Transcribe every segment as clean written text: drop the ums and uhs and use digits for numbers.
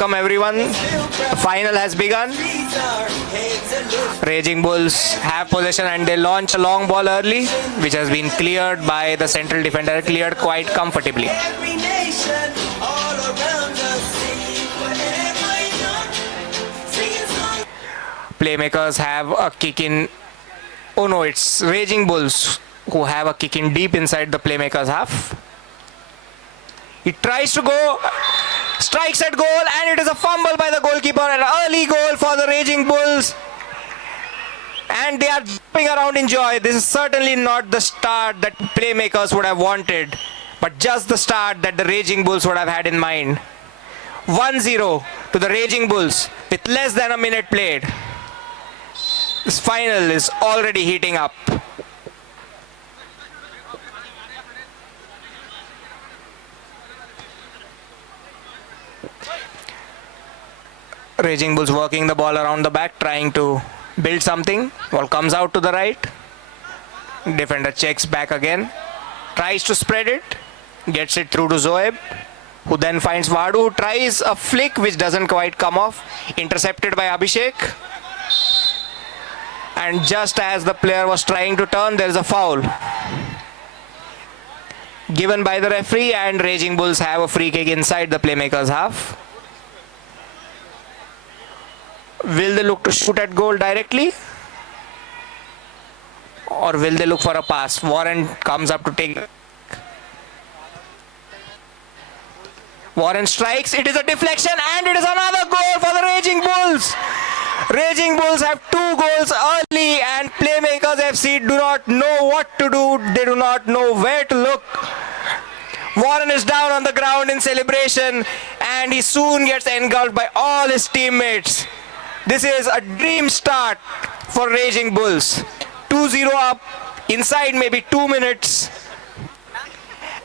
welcome everyone. The final has begun. Raging Bulls have possession and they launch a long ball early, which has been cleared by the central defender, cleared quite comfortably. Playmakers have a kick in. Oh no, it's Raging Bulls who have a kick in deep inside the playmakers' half. He tries to go, strikes at goal, and it is a fumble by the goalkeeper. An early goal for the Raging Bulls. And they are jumping around in joy. This is certainly not the start that playmakers would have wanted, but just the start that the Raging Bulls would have had in mind. 1-0 to the Raging Bulls with less than a minute played. This final is already heating up. Raging Bulls working the ball around the back, trying to build something. Ball comes out to the right. Defender checks back again. Tries to spread it. Gets it through to Zoeb, who then finds Vadu, who tries a flick which doesn't quite come off. Intercepted by Abhishek. And just as the player was trying to turn, there is a foul given by the referee, and Raging Bulls have a free kick inside the playmakers' half. Will they look to shoot at goal directly? Or will they look for a pass? Warren comes up to take. Warren strikes. It is a deflection and it is another goal for the Raging Bulls. Raging Bulls have 2 goals early and Playmakers FC do not know what to do. They do not know where to look. Warren is down on the ground in celebration and he soon gets engulfed by all his teammates. This is a dream start for Raging Bulls. 2-0 up, inside maybe 2 minutes,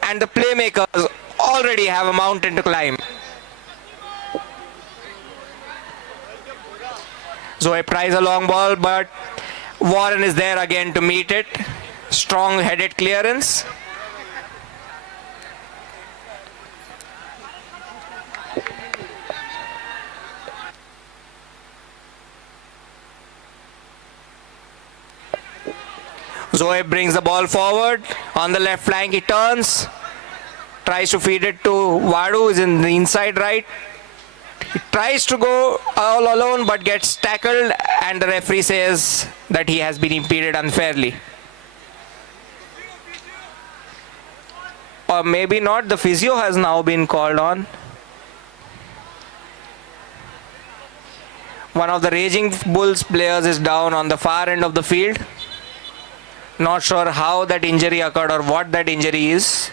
and the Playmakers already have a mountain to climb. Zoe tries a long ball, but Warren is there again to meet it. Strong headed clearance. Zoe brings the ball forward. On the left flank, he turns. Tries to feed it to Vadu, who is in the inside right. He tries to go all alone, but gets tackled, and the referee says that he has been impeded unfairly. Or maybe not, the physio has now been called on. One of the Raging Bulls players is down on the far end of the field. Not sure how that injury occurred or what that injury is.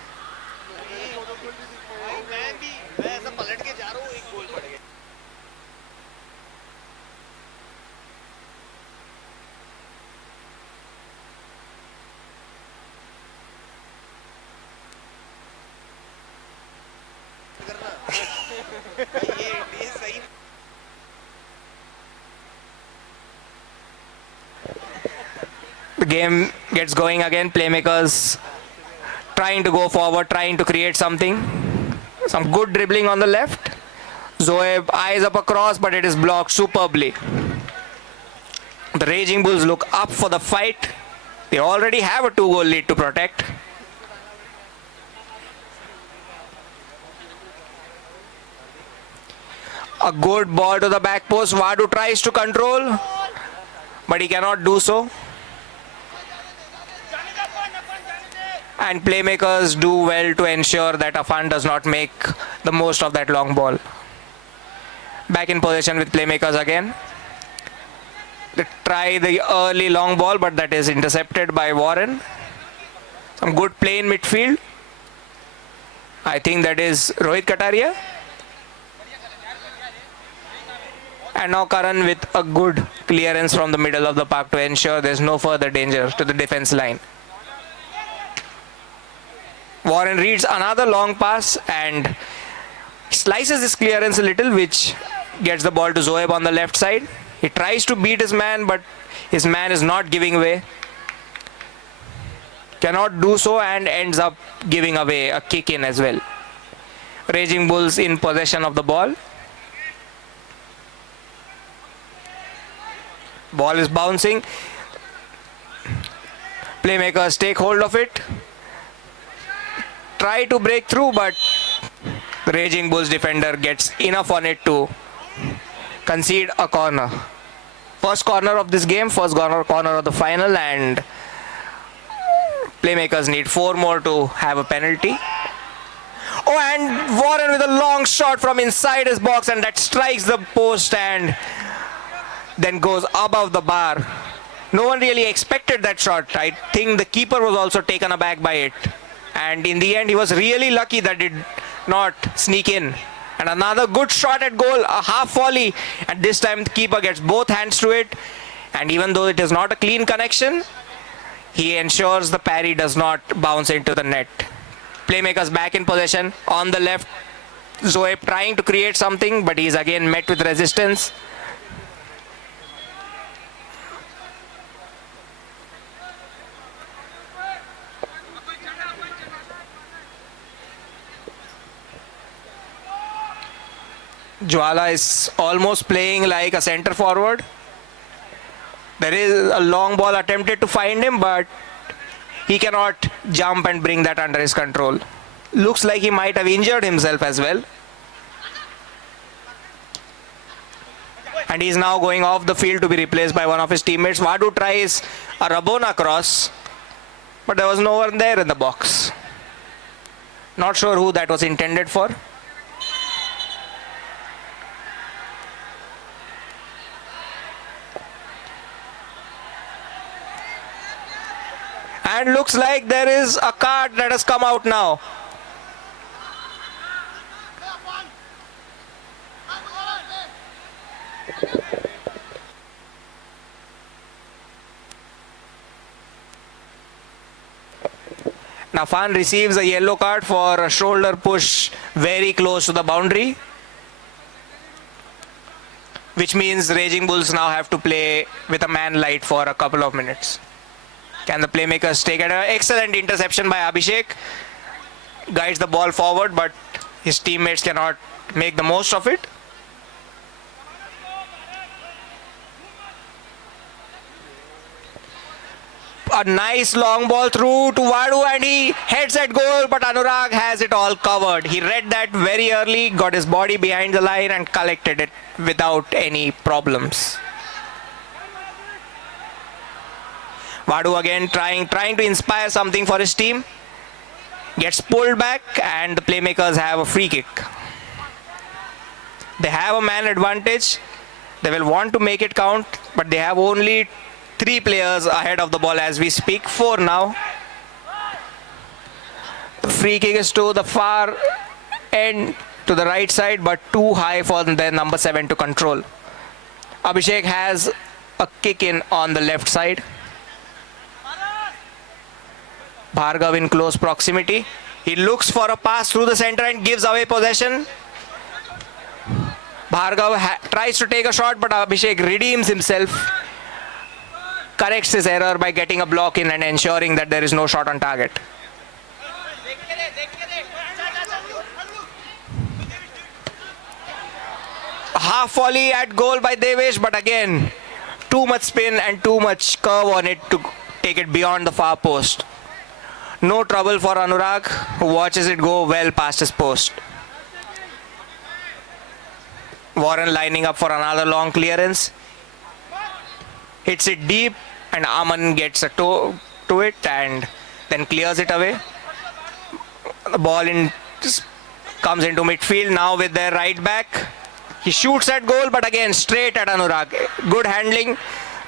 The game gets going again. Playmakers trying to go forward, trying to create something. Some good dribbling on the left. Zoeb eyes up across, but it is blocked superbly. The Raging Bulls look up for the fight. They already have a 2-goal lead to protect. A good ball to the back post. Vadu tries to control, but he cannot do so. And Playmakers do well to ensure that Afan does not make the most of that long ball. Back in possession with Playmakers again. They try the early long ball, but that is intercepted by Warren. Some good play in midfield. I think that is Rohit Kataria. And now Karan with a good clearance from the middle of the park to ensure there is no further danger to the defense line. Warren reads another long pass and slices his clearance a little, which gets the ball to Zoeb on the left side. He tries to beat his man, but his man is not giving way. Cannot do so and ends up giving away a kick in as well. Raging Bulls in possession of the ball. Ball is bouncing. Playmakers take hold of it. Try to break through, but the Raging Bulls defender gets enough on it to concede a corner. First corner of this game, first corner of the final, and Playmakers need 4 more to have a penalty. Oh, and Warren with a long shot from inside his box, and that strikes the post and then goes above the bar. No one really expected that shot. I think the keeper was also taken aback by it. And in the end, he was really lucky that it did not sneak in. And another good shot at goal, a half volley. And this time the keeper gets both hands to it. And even though it is not a clean connection, he ensures the parry does not bounce into the net. Playmakers back in possession. On the left, Zoeb trying to create something, but he is again met with resistance. Jwala is almost playing like a center forward. There is a long ball attempted to find him, but he cannot jump and bring that under his control. Looks like he might have injured himself as well. And he's now going off the field to be replaced by one of his teammates. Vadu tries a Rabona cross, but there was no one there in the box. Not sure who that was intended for. And looks like there is a card that has come out now. Nafan receives a yellow card for a shoulder push very close to the boundary, which means Raging Bulls now have to play with a man light for a couple of minutes. Can the Playmakers take it? An excellent interception by Abhishek. Guides the ball forward, but his teammates cannot make the most of it. A nice long ball through to Vadu, and he heads at goal, but Anurag has it all covered. He read that very early, got his body behind the line and collected it without any problems. Vadu again trying to inspire something for his team. Gets pulled back, and the Playmakers have a free kick. They have a man advantage. They will want to make it count, but they have only 3 players ahead of the ball as we speak. 4 now. The free kick is to the far end, to the right side, but too high for the number 7 to control. Abhishek has a kick in on the left side. Bhargav in close proximity. He looks for a pass through the center and gives away possession. Bhargav tries to take a shot, but Abhishek redeems himself. Corrects his error by getting a block in and ensuring that there is no shot on target. A half volley at goal by Devesh, but again, too much spin and too much curve on it to take it beyond the far post. No trouble for Anurag, who watches it go well past his post. Warren lining up for another long clearance. Hits it deep, and Aman gets a toe to it and then clears it away. The ball comes into midfield now with their right back. He shoots at goal, but again straight at Anurag. Good handling,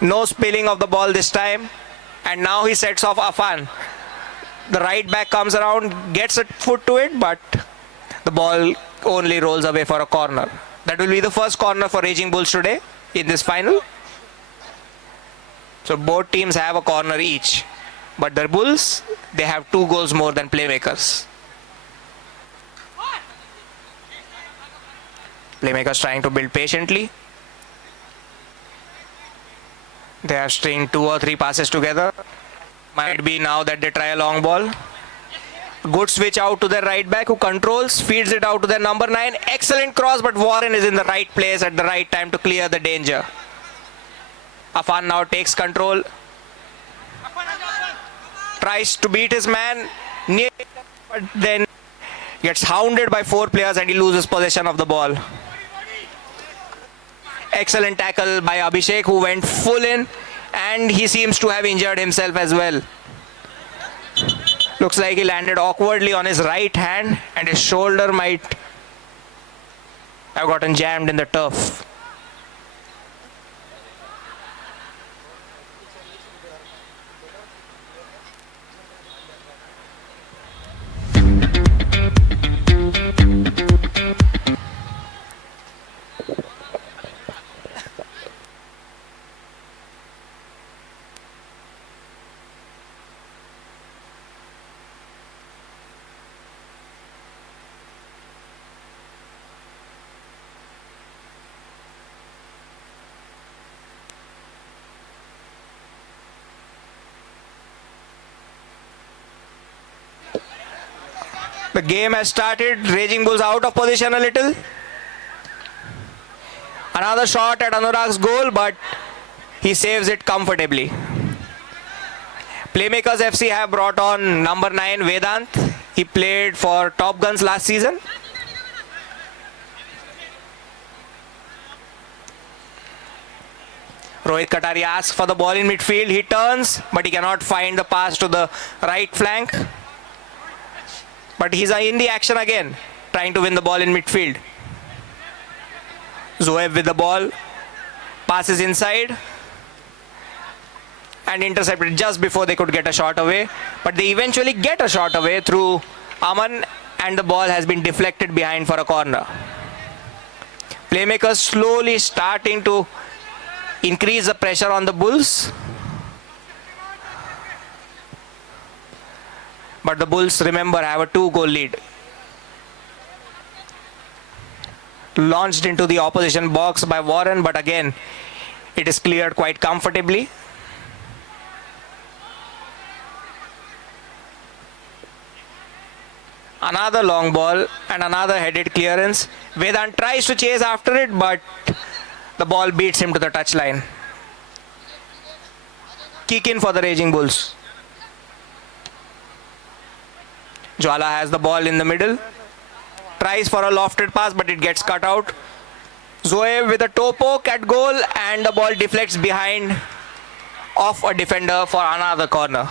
no spilling of the ball this time. And now he sets off Afan. The right back comes around, gets a foot to it, but the ball only rolls away for a corner. That will be the first corner for Raging Bulls today in this final. So both teams have a corner each, but the Bulls, they have 2 goals more than Playmakers. Playmakers trying to build patiently. They have stringed 2 or 3 passes together. Might be now that they try a long ball. Good switch out to their right back, who controls, feeds it out to their number 9. Excellent cross, but Warren is in the right place at the right time to clear the danger. Afan now takes control. Tries to beat his man. Near, but then gets hounded by 4 players and he loses possession of the ball. Excellent tackle by Abhishek, who went full in, and he seems to have injured himself as well. Looks like he landed awkwardly on his right hand and his shoulder might have gotten jammed in the turf. The game has started. Raging Bulls out of position a little. Another shot at Anurag's goal, but he saves it comfortably. Playmakers FC have brought on number 9 Vedant. He played for Top Guns last season. Rohit Katari asks for the ball in midfield. He turns, but he cannot find the pass to the right flank. But he's in the action again, trying to win the ball in midfield. Zoeb with the ball, passes inside and intercepted just before they could get a shot away. But they eventually get a shot away through Aman, and the ball has been deflected behind for a corner. Playmakers slowly starting to increase the pressure on the Bulls. But the Bulls, remember, have a 2-goal lead. Launched into the opposition box by Warren, but again, it is cleared quite comfortably. Another long ball and another headed clearance. Vedant tries to chase after it, but the ball beats him to the touchline. Kick in for the Raging Bulls. Jwala has the ball in the middle. Tries for a lofted pass, but it gets cut out. Zoeb with a toe poke at goal, and the ball deflects behind off a defender for another corner.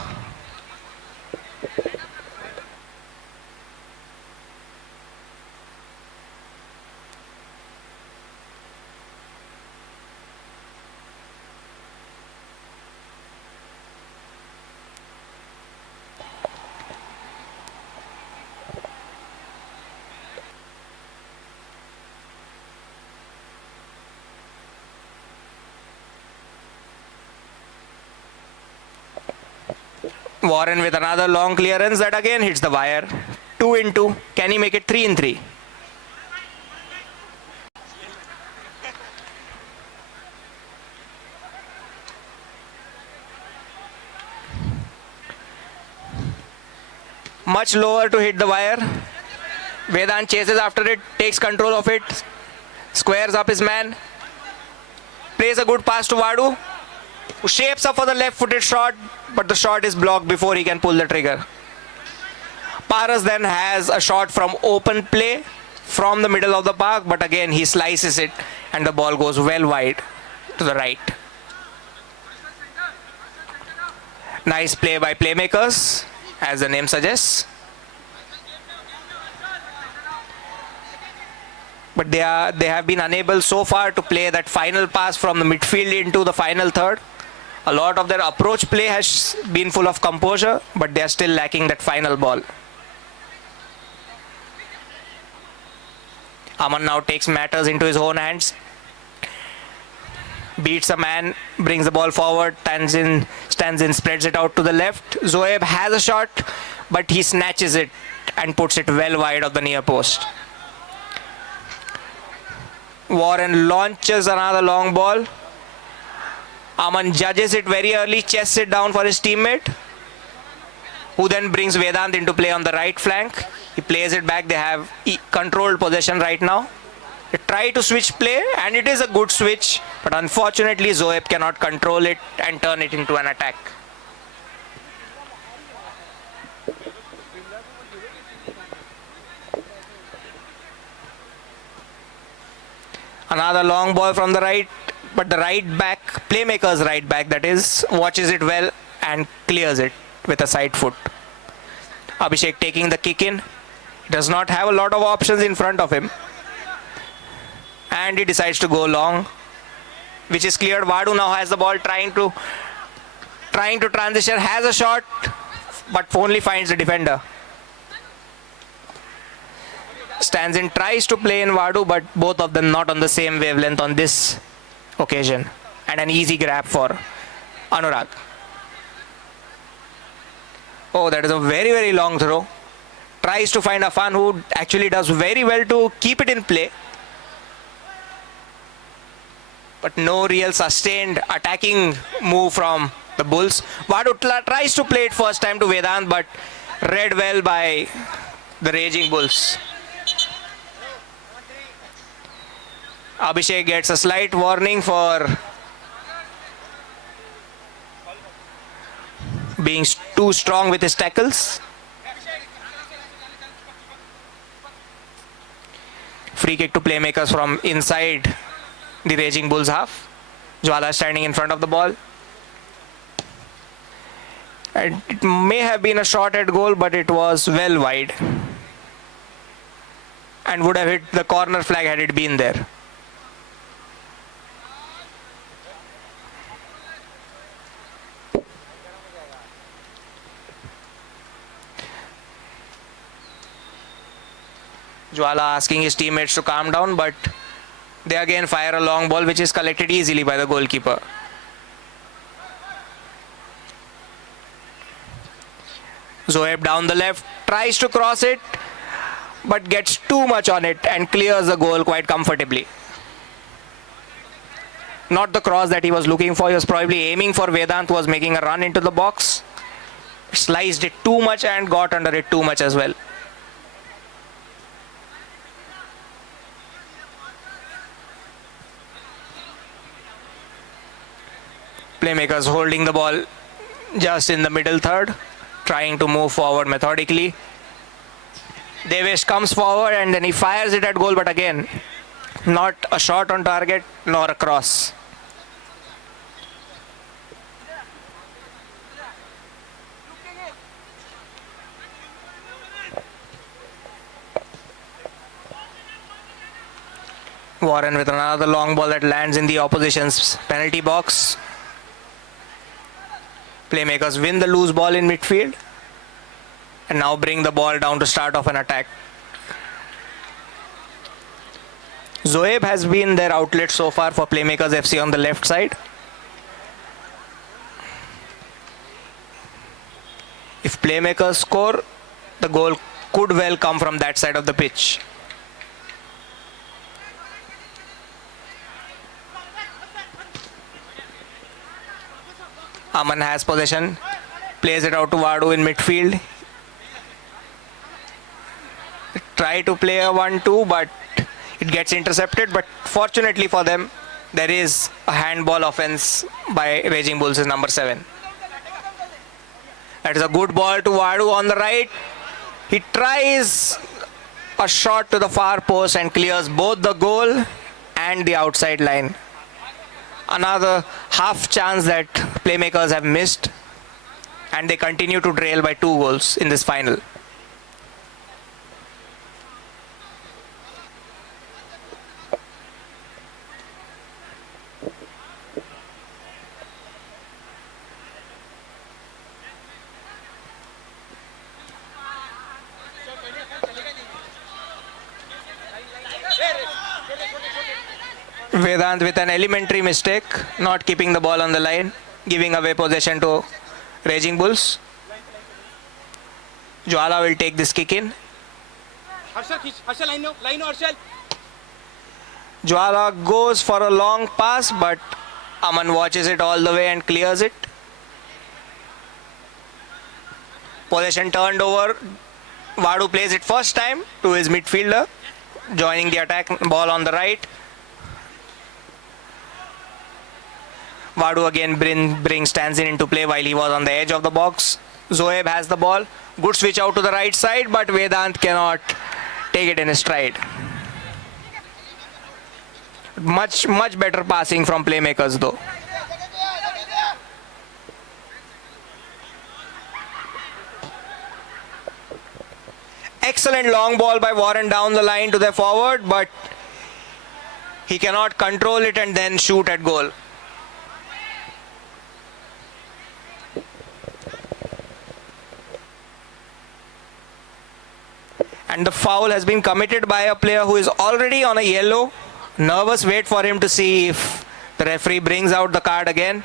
Warren with another long clearance that again hits the wire. 2 in 2. Can he make it 3 in 3? Much lower to hit the wire. Vedant chases after it, takes control of it, squares up his man, plays a good pass to Vadu, who shapes up for the left-footed shot, but the shot is blocked before he can pull the trigger. Paras then has a shot from open play from the middle of the park, but again he slices it and the ball goes well wide to the right. Nice play by Playmakers, as the name suggests. But they have been unable so far to play that final pass from the midfield into the final third. A lot of their approach play has been full of composure, but they are still lacking that final ball. Aman now takes matters into his own hands. Beats a man, brings the ball forward, stands in, spreads it out to the left. Zoeb has a shot, but he snatches it and puts it well wide of the near post. Warren launches another long ball. Aman judges it very early, chests it down for his teammate, who then brings Vedant into play on the right flank. He plays it back. They have controlled possession right now. They try to switch play, and it is a good switch, but unfortunately Zoeb cannot control it and turn it into an attack. Another long ball from the right, but the right back, playmaker's right back that is, watches it well and clears it with a side foot. Abhishek taking the kick in, does not have a lot of options in front of him, and he decides to go long, which is cleared. Vadu now has the ball, trying to transition, has a shot, but only finds the defender. Stands in, tries to play in Vadu, but both of them not on the same wavelength on this occasion, and an easy grab for Anurag. Oh, that is a very, very long throw. Tries to find Afan, who actually does very well to keep it in play. But no real sustained attacking move from the Bulls. Vadu tries to play it first time to Vedant, but read well by the Raging Bulls. Abhishek gets a slight warning for being too strong with his tackles. Free kick to playmakers from inside the Raging Bulls half. Jwala standing in front of the ball. And it may have been a shot at goal, but it was well wide and would have hit the corner flag had it been there. Jwala asking his teammates to calm down, but they again fire a long ball which is collected easily by the goalkeeper. Zoeb down the left, tries to cross it, but gets too much on it and clears the goal quite comfortably. Not the cross that he was looking for. He was probably aiming for Vedant, who was making a run into the box. Sliced it too much and got under it too much as well. Playmakers holding the ball just in the middle third, trying to move forward methodically. Devesh comes forward and then he fires it at goal, but again, not a shot on target nor a cross. Warren with another long ball that lands in the opposition's penalty box. Playmakers win the loose ball in midfield and now bring the ball down to start off an attack. Zoeb has been their outlet so far for Playmakers FC on the left side. If Playmakers score, the goal could well come from that side of the pitch. Aman has possession, plays it out to Vadu in midfield. Try to play a 1-2, but it gets intercepted. But fortunately for them, there is a handball offense by Raging Bulls in number 7. That is a good ball to Vadu on the right. He tries a shot to the far post and clears both the goal and the outside line. Another half chance that Playmakers have missed, and they continue to trail by 2 goals in this final. Vedant with an elementary mistake, not keeping the ball on the line, giving away possession to Raging Bulls. Jwala will take this kick in. Jwala goes for a long pass, but Aman watches it all the way and clears it. Possession turned over. Vadu plays it first time to his midfielder, joining the attack. Ball on the right. Vadu again brings Stanzin into play while he was on the edge of the box. Zoeb has the ball. Good switch out to the right side, but Vedant cannot take it in his stride. Much better passing from playmakers though. Excellent long ball by Warren down the line to the forward, but he cannot control it and then shoot at goal. And the foul has been committed by a player who is already on a yellow. Nervous wait for him to see if the referee brings out the card again.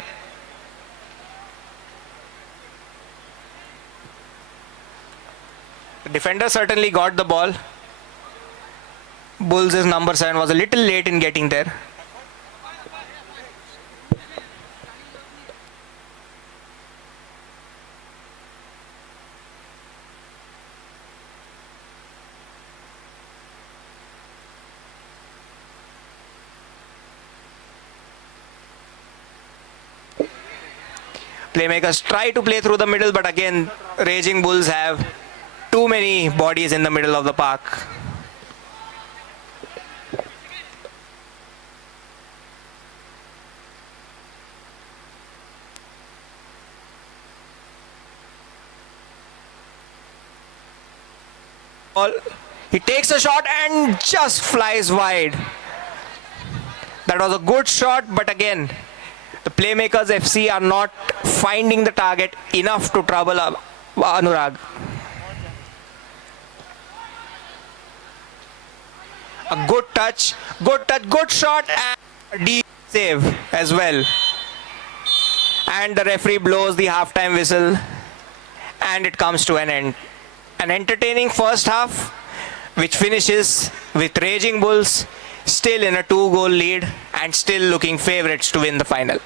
The defender certainly got the ball. Bulls' number 7 was a little late in getting there. Playmakers try to play through the middle, but again, Raging Bulls have too many bodies in the middle of the park. He takes a shot and just flies wide. That was a good shot, but again, the Playmakers FC are not finding the target enough to trouble Anurag. A good touch, good shot, and a deep save as well. And the referee blows the halftime whistle, and it comes to an end. An entertaining first half, which finishes with Raging Bulls still in a 2-goal lead and still looking favourites to win the final.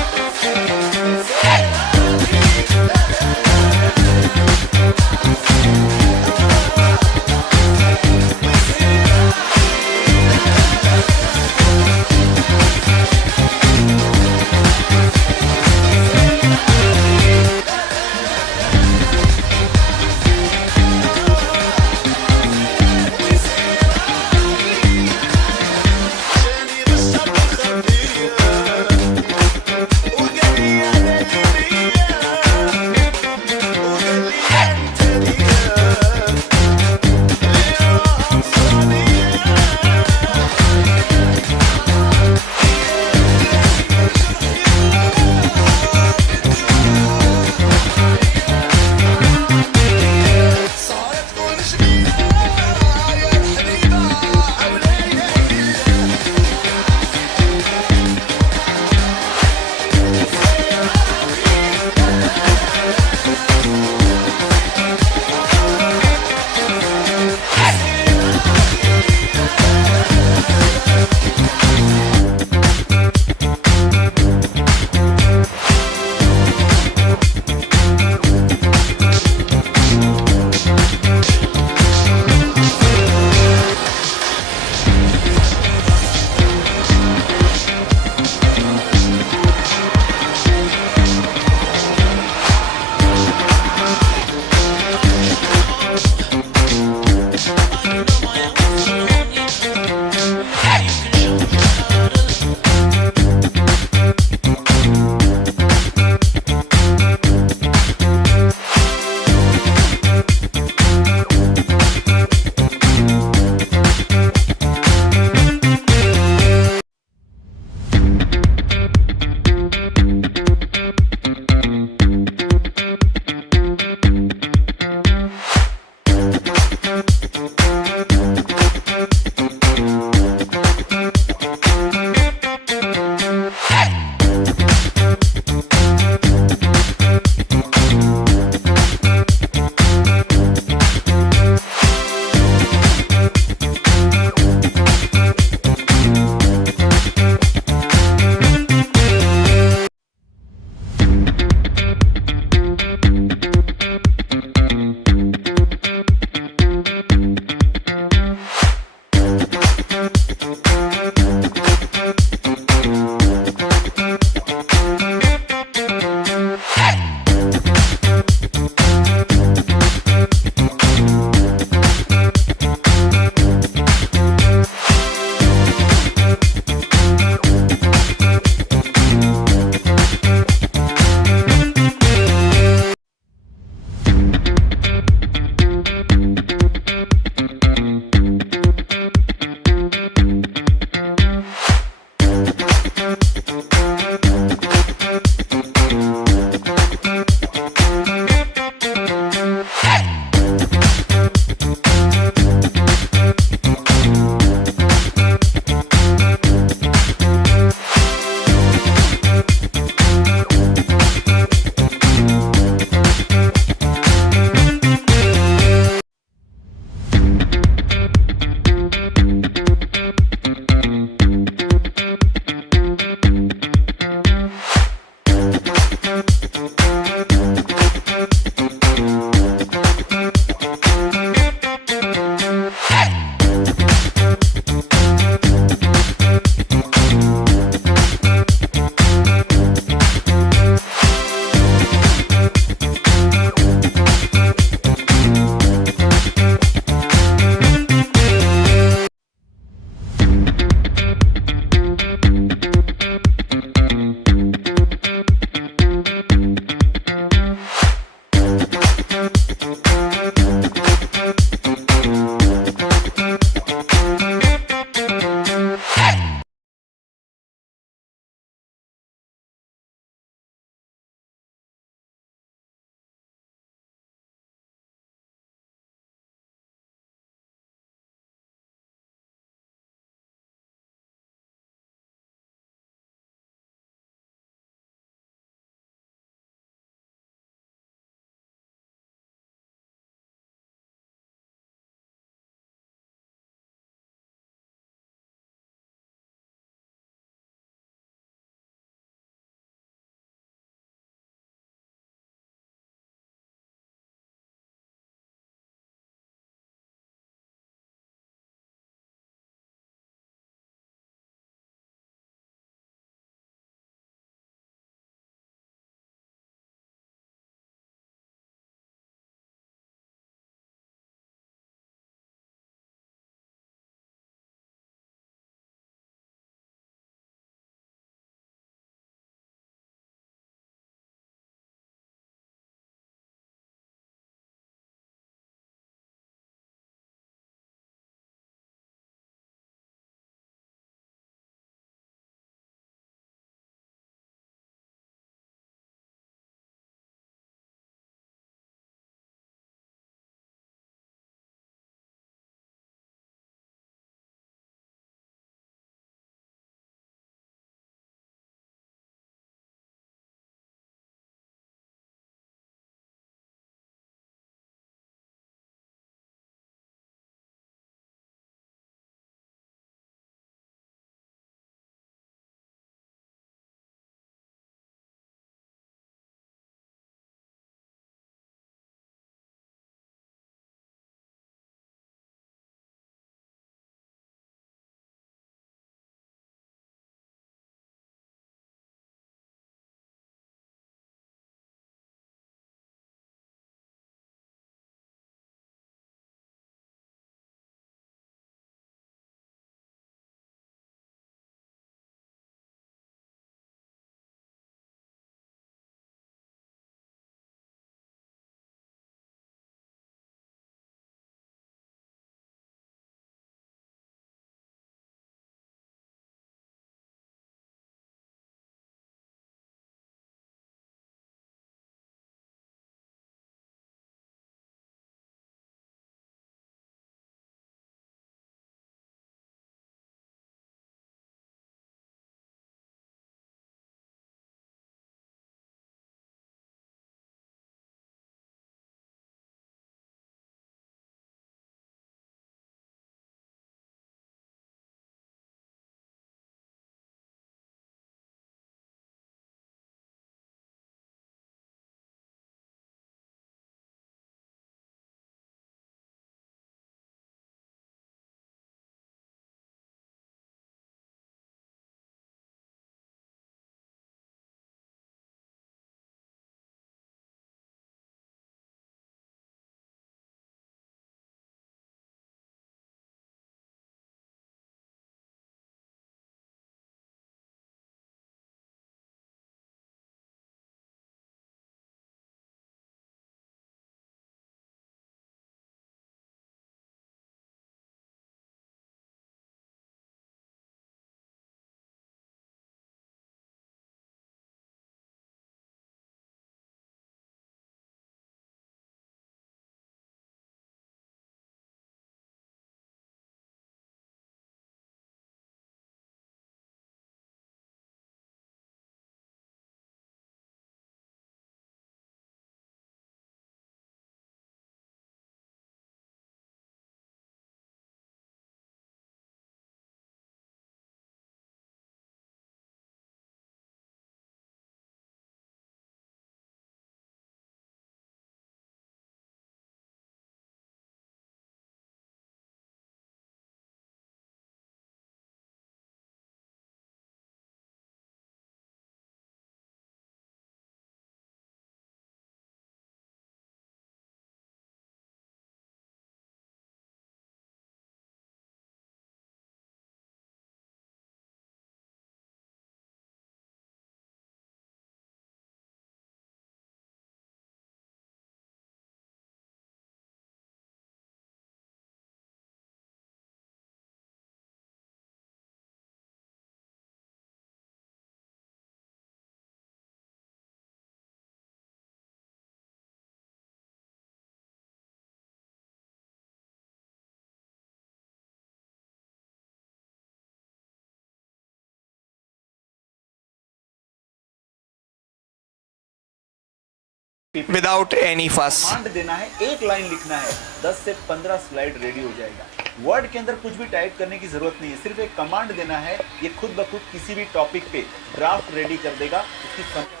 without any fuss. Command देना है, एक line लिखना है, 10 से 15 slide ready हो जाएगा। Word के अंदर कुछ भी टाइप करने की जरूरत नहीं है, सिर्फ एक कमांड देना है, ये खुद ब खुद किसी भी टॉपिक पे ड्राफ्ट रेडी कर देगा। उसकी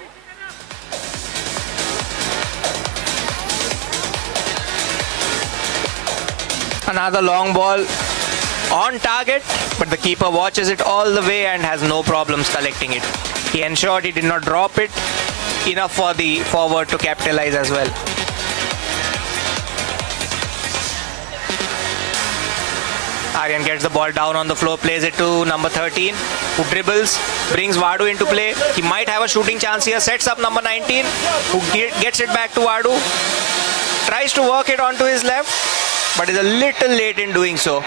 Another long ball on target, but the keeper watches it all the way and has no problems collecting it. He ensured he did not drop it, enough for the forward to capitalize as well. Aryan gets the ball down on the floor, plays it to number 13, who dribbles, brings Vadu into play. He might have a shooting chance here, sets up number 19, who gets it back to Vadu, tries to work it onto his left, but is a little late in doing so.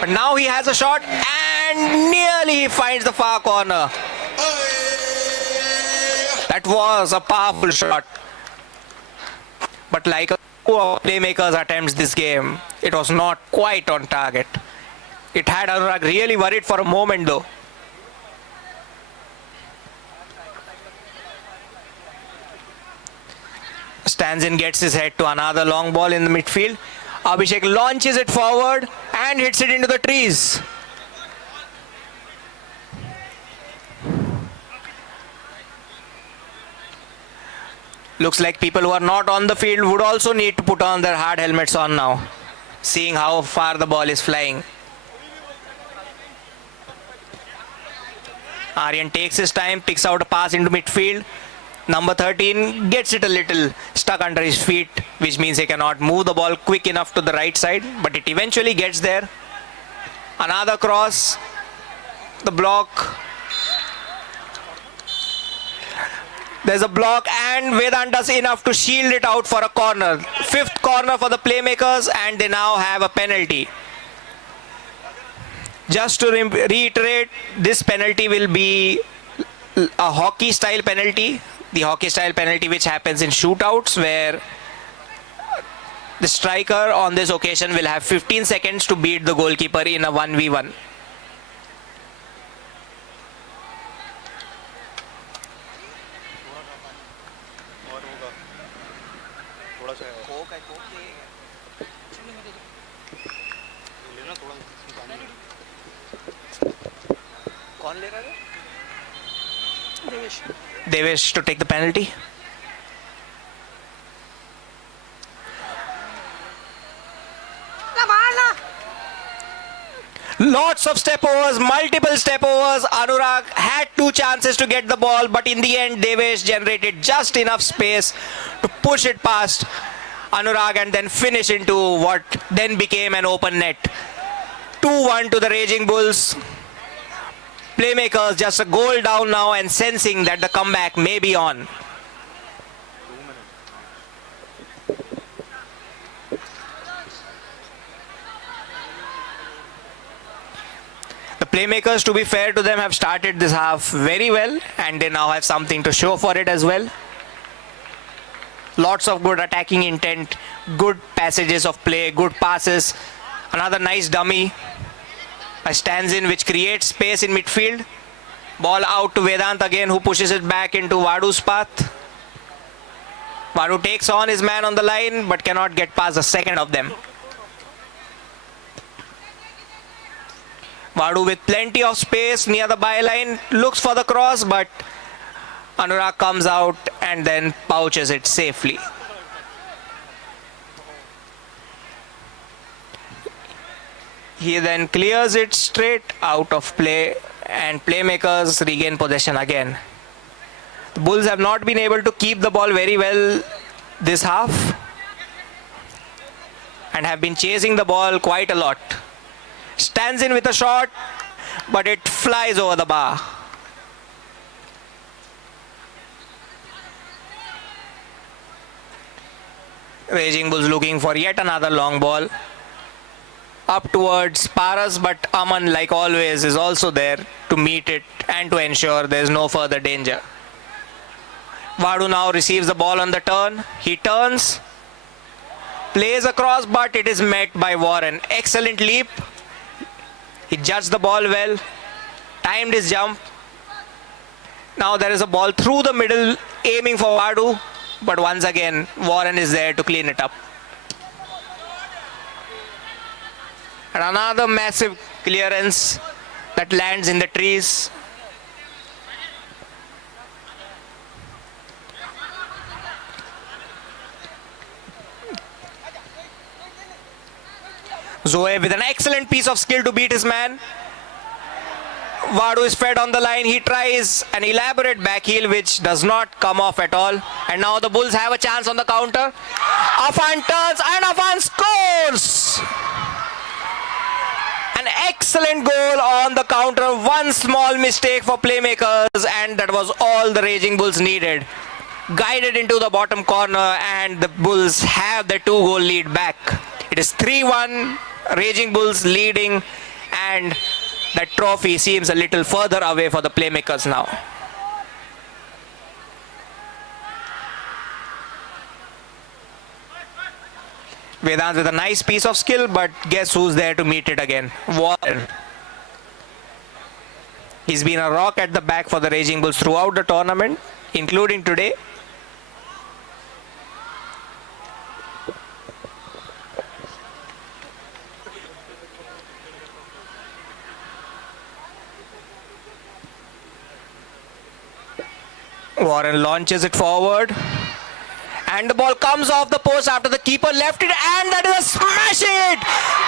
But now he has a shot and nearly he finds the far corner. That was a powerful shot. But like a few of playmakers attempts this game, it was not quite on target. It had Anurag really worried for a moment though. Stanzin gets his head to another long ball in the midfield. Abhishek launches it forward and hits it into the trees. Looks like people who are not on the field would also need to put on their hard helmets on now, seeing how far the ball is flying. Aryan takes his time, picks out a pass into midfield. Number 13 gets it a little stuck under his feet, which means he cannot move the ball quick enough to the right side, but it eventually gets there. Another cross, the block. There's a block and Vedant does enough to shield it out for a corner. Fifth corner for the playmakers and they now have a penalty. Just to reiterate, this penalty will be a hockey style penalty. The hockey style penalty which happens in shootouts, where the striker on this occasion will have 15 seconds to beat the goalkeeper in a 1v1. Devesh to take the penalty. Lots of step overs, multiple step overs. Anurag had two chances to get the ball, but in the end Devesh generated just enough space to push it past Anurag and then finish into what then became an open net. 2-1 to the Raging Bulls. Playmakers just a goal down now and sensing that the comeback may be on. The playmakers, to be fair to them, have started this half very well and they now have something to show for it as well. Lots of good attacking intent, good passages of play, good passes. Another nice dummy by Stanzin, which creates space in midfield. Ball out to Vedant again, who pushes it back into Vadu's path. Vadu takes on his man on the line but cannot get past the second of them. Vadu with plenty of space near the byline, looks for the cross, but Anurag comes out and then pouches it safely. He then clears it straight out of play and playmakers regain possession again. The Bulls have not been able to keep the ball very well this half and have been chasing the ball quite a lot. Stands in with a shot, but it flies over the bar. Raging Bulls looking for yet another long ball. Up towards Paras, but Aman, like always, is also there to meet it and to ensure there is no further danger. Vadu now receives the ball on the turn. He turns, plays across, but it is met by Warren. Excellent leap. He judged the ball well, timed his jump. Now there is a ball through the middle, aiming for Vadu. but once again, Warren is there to clean it up. And another massive clearance that lands in the trees. Zoe with an excellent piece of skill to beat his man. Vadu is fed on the line. He tries an elaborate back heel which does not come off at all. And now the Bulls have a chance on the counter. Afan turns and Afan scores! An excellent goal on the counter. One small mistake for playmakers and that was all the Raging Bulls needed. Guided into the bottom corner and the Bulls have the 2-goal lead back. It is 3-1. Raging Bulls leading and that trophy seems a little further away for the playmakers now. Vedant with a nice piece of skill, but guess who's there to meet it again? Warren. He's been a rock at the back for the Raging Bulls throughout the tournament, including today. Warren launches it forward and the ball comes off the post after the keeper left it, and that is a smash hit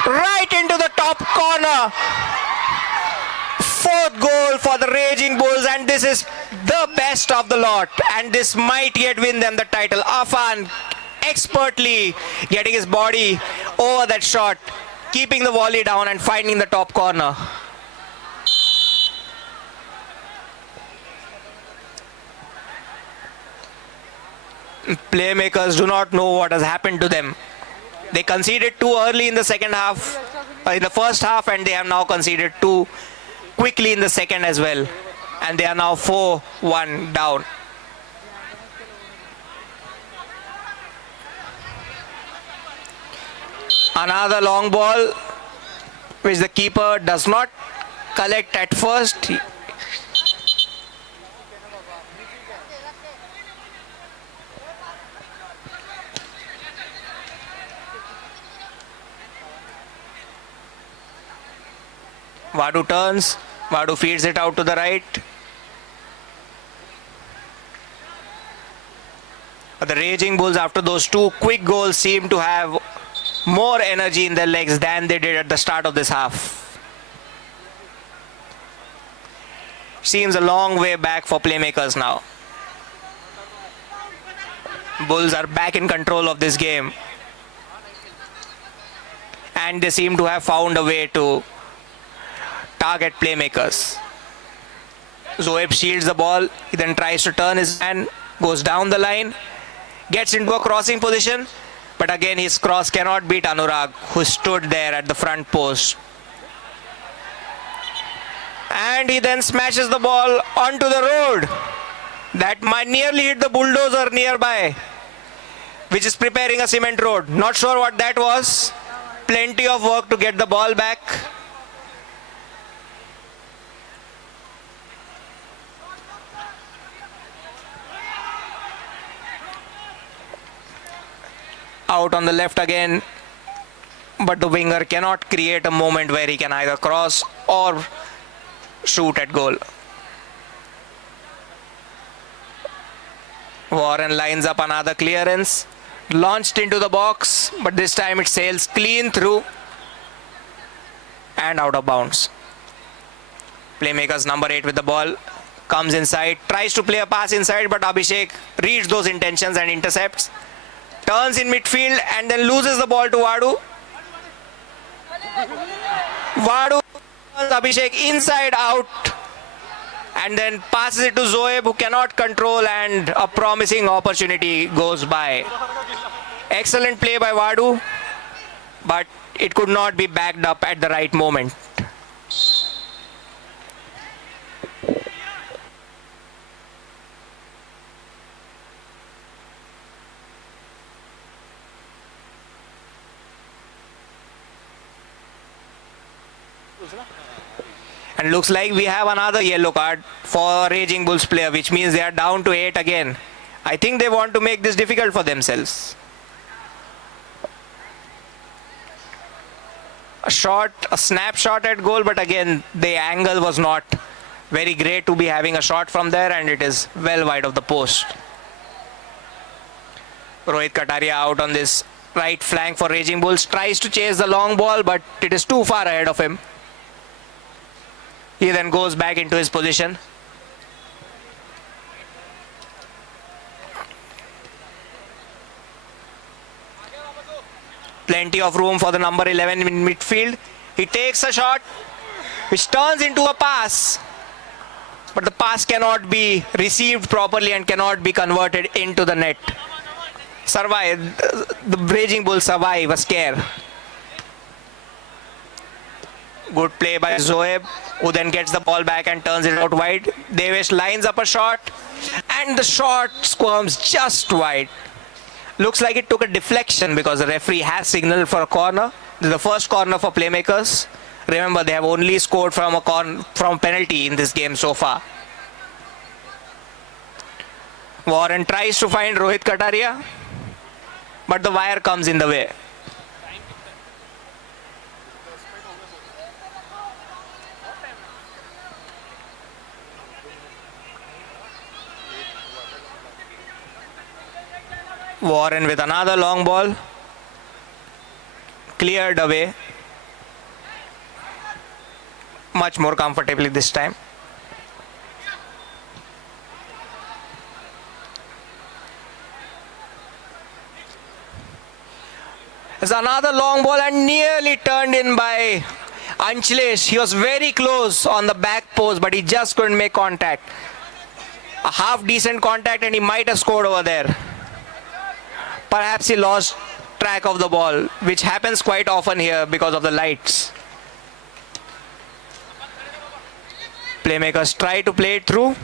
right into the top corner. Fourth goal for the Raging Bulls and this is the best of the lot and this might yet win them the title. Afan expertly getting his body over that shot, keeping the volley down and finding the top corner. Playmakers do not know what has happened to them. They conceded too early in the second half, in the first half, and they have now conceded too quickly in the second as well. And they are now 4-1 down. Another long ball, which the keeper does not collect at first. Vadu turns, Vadu feeds it out to the right. But the Raging Bulls, after those two quick goals, seem to have more energy in their legs than they did at the start of this half. Seems a long way back for playmakers now. Bulls are back in control of this game. And they seem to have found a way to target playmakers. Zoeb shields the ball. He then tries to turn his man, goes down the line, gets into a crossing position, but again his cross cannot beat Anurag, who stood there at the front post. And he then smashes the ball onto the road. That might nearly hit the bulldozer nearby, which is preparing a cement road. Not sure what that was. Plenty of work to get the ball back. Out on the left again, but the winger cannot create a moment where he can either cross or shoot at goal. Warren lines up another clearance, launched into the box, but this time it sails clean through and out of bounds. Playmakers number 8 with the ball, comes inside, tries to play a pass inside, but Abhishek reads those intentions and intercepts. Turns in midfield and then loses the ball to Vadu. Vadu turns Abhishek inside out and then passes it to Zoeb, who cannot control, and a promising opportunity goes by. Excellent play by Vadu, but it could not be backed up at the right moment. And looks like we have another yellow card for Raging Bulls player, which means they are down to 8 again. I think they want to make this difficult for themselves. A shot, a snapshot at goal, but again, the angle was not very great to be having a shot from there, and it is well wide of the post. Rohit Kataria out on this right flank for Raging Bulls, tries to chase the long ball, but it is too far ahead of him. He then goes back into his position. Plenty of room for the number 11 in midfield. He takes a shot, which turns into a pass. But the pass cannot be received properly and cannot be converted into the net. Survive. The Raging Bulls survive a scare. Good play by Zoeb, who then gets the ball back and turns it out wide. Devesh lines up a shot, and the shot squirms just wide. Looks like it took a deflection because the referee has signaled for a corner. This is the first corner for Playmakers. Remember, they have only scored from a penalty in this game so far. Warren tries to find Rohit Kataria, but the wire comes in the way. Warren with another long ball, cleared away much more comfortably this time. There's another long ball and nearly turned in by Anchalesh. He was very close on the back post, but he just couldn't make contact. A half decent contact and he might have scored over there. Perhaps he lost track of the ball, which happens quite often here because of the lights. Playmakers try to play it through,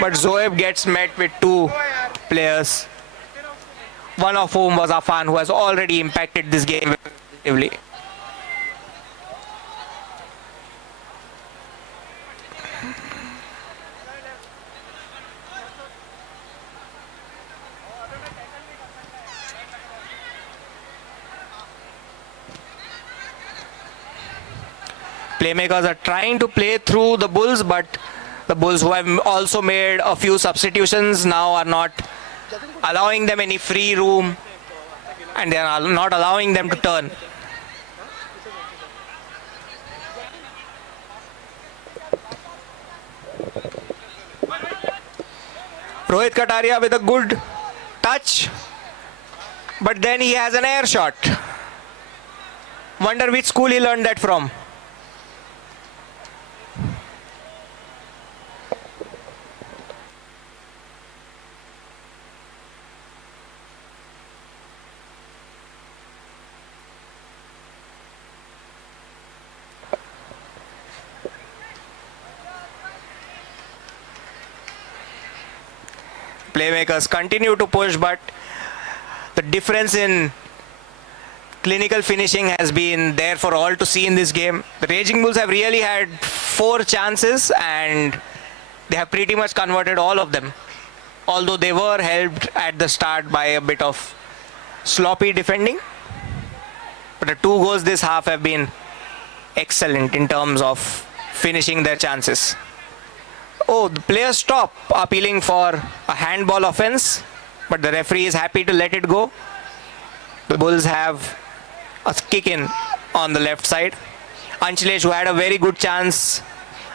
but Zoeb gets met with two players, one of whom was Afan, who has already impacted this game positively. Playmakers are trying to play through the Bulls, but the Bulls, who have also made a few substitutions, now are not allowing them any free room, and they are not allowing them to turn. Rohit Kataria with a good touch, but then he has an air shot. Wonder which school he learned that from. Playmakers continue to push, but the difference in clinical finishing has been there for all to see in this game. The Raging Bulls have really had 4 chances and they have pretty much converted all of them. Although they were helped at the start by a bit of sloppy defending. But the 2 goals this half have been excellent in terms of finishing their chances. Oh, the players stop appealing for a handball offense, but the referee is happy to let it go. The Bulls have a kick in on the left side. Anchalesh, who had a very good chance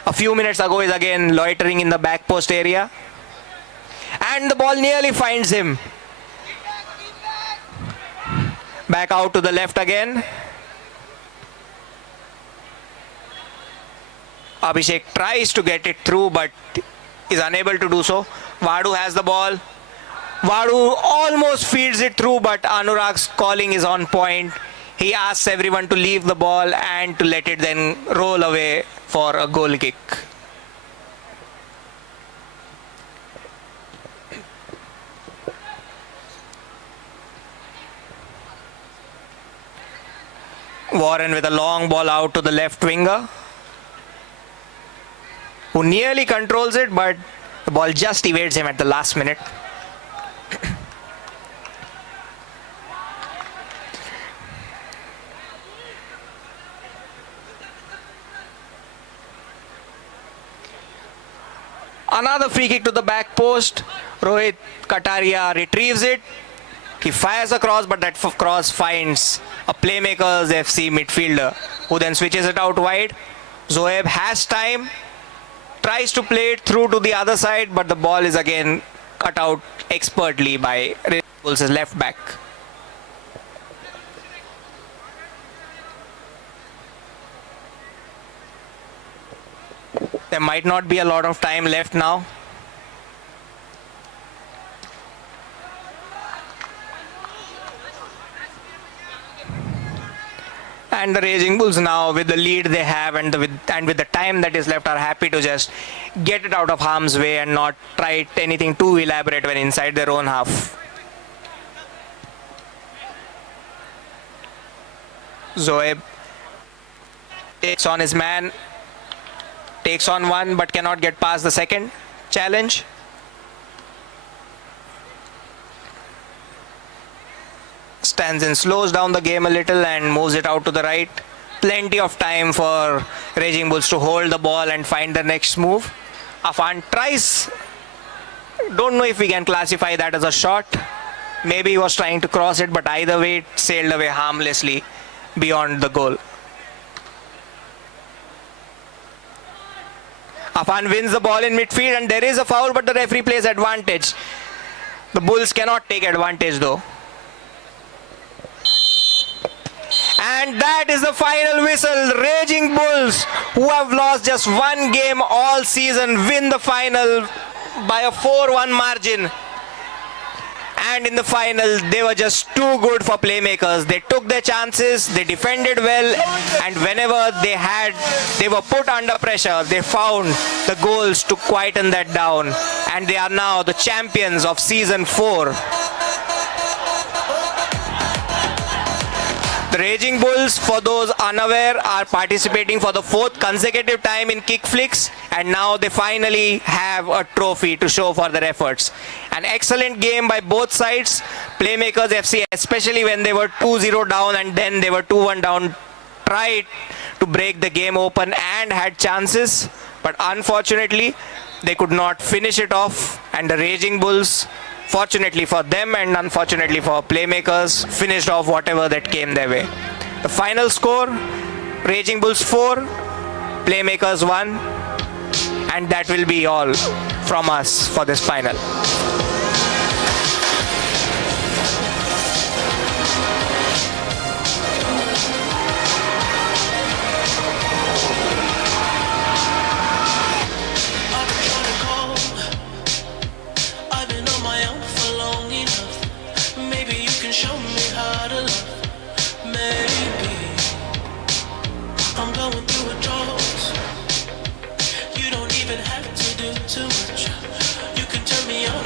a few minutes ago, is again loitering in the back post area. And the ball nearly finds him. Back out to the left again. Abhishek tries to get it through, but is unable to do so. Vadu has the ball. Vadu almost feeds it through, but Anurag's calling is on point. He asks everyone to leave the ball and to let it then roll away for a goal kick. Warren with a long ball out to the left winger. who nearly controls it, but the ball just evades him at the last minute. Another free kick to the back post. Rohit Kataria retrieves it. He fires across, but that cross finds a Playmakers FC midfielder who then switches it out wide. Zoeb has time, tries to play it through to the other side, but the ball is again cut out expertly by Red Bulls' left back. There might not be a lot of time left now. And the Raging Bulls now, with the lead they have and with the time that is left, are happy to just get it out of harm's way and not try anything too elaborate when inside their own half. Zoeb takes on his man, takes on one but cannot get past the second challenge. Stands in, slows down the game a little and moves it out to the right. Plenty of time for Raging Bulls to hold the ball and find the next move. Afan tries. Don't know if we can classify that as a shot. Maybe he was trying to cross it, but either way it sailed away harmlessly beyond the goal. Afan wins the ball in midfield and there is a foul, but the referee plays advantage. The Bulls cannot take advantage though. And that is the final whistle. Raging Bulls, who have lost just one game all season, win the final by a 4-1 margin. And in the final, they were just too good for Playmakers. They took their chances, they defended well, and whenever they were put under pressure, they found the goals to quieten that down. And they are now the champions of season 4. The Raging Bulls, for those unaware, are participating for the 4th consecutive time in Kickflicks, and now they finally have a trophy to show for their efforts. An excellent game by both sides. Playmakers FC, especially when they were 2-0 down and then they were 2-1 down, tried to break the game open and had chances, but unfortunately they could not finish it off, and the Raging Bulls, fortunately for them and unfortunately for Playmakers, finished off whatever that came their way. The final score, Raging Bulls 4, Playmakers 1, and that will be all from us for this final. Show me how to love. Maybe I'm going through a drought. You don't even have to do too much. You can turn me on.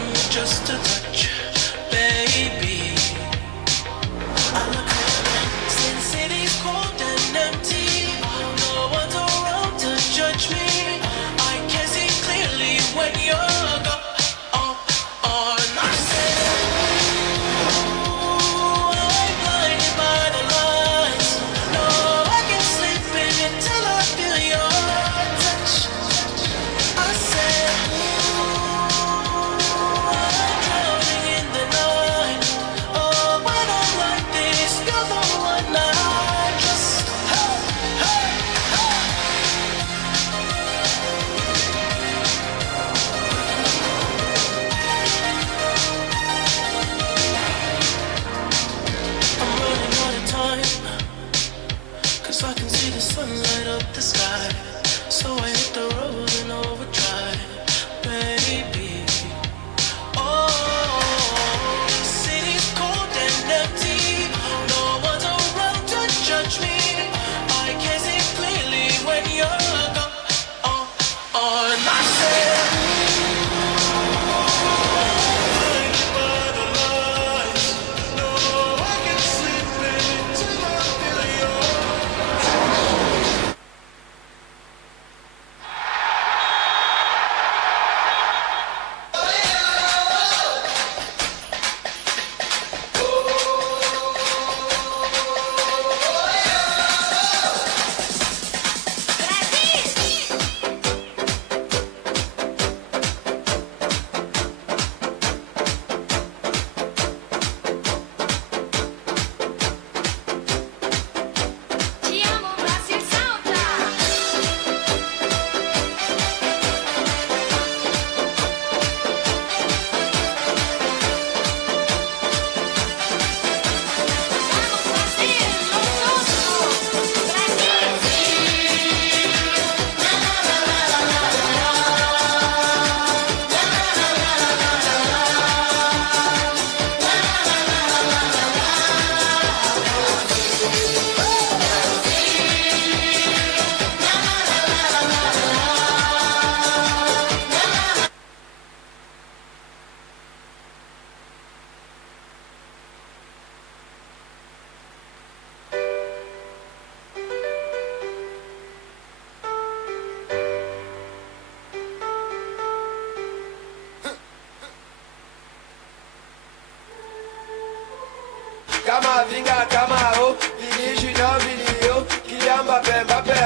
Camavinga, Camaro, Vini Junior, Vinio, Kylian Mbappé, Mbappé,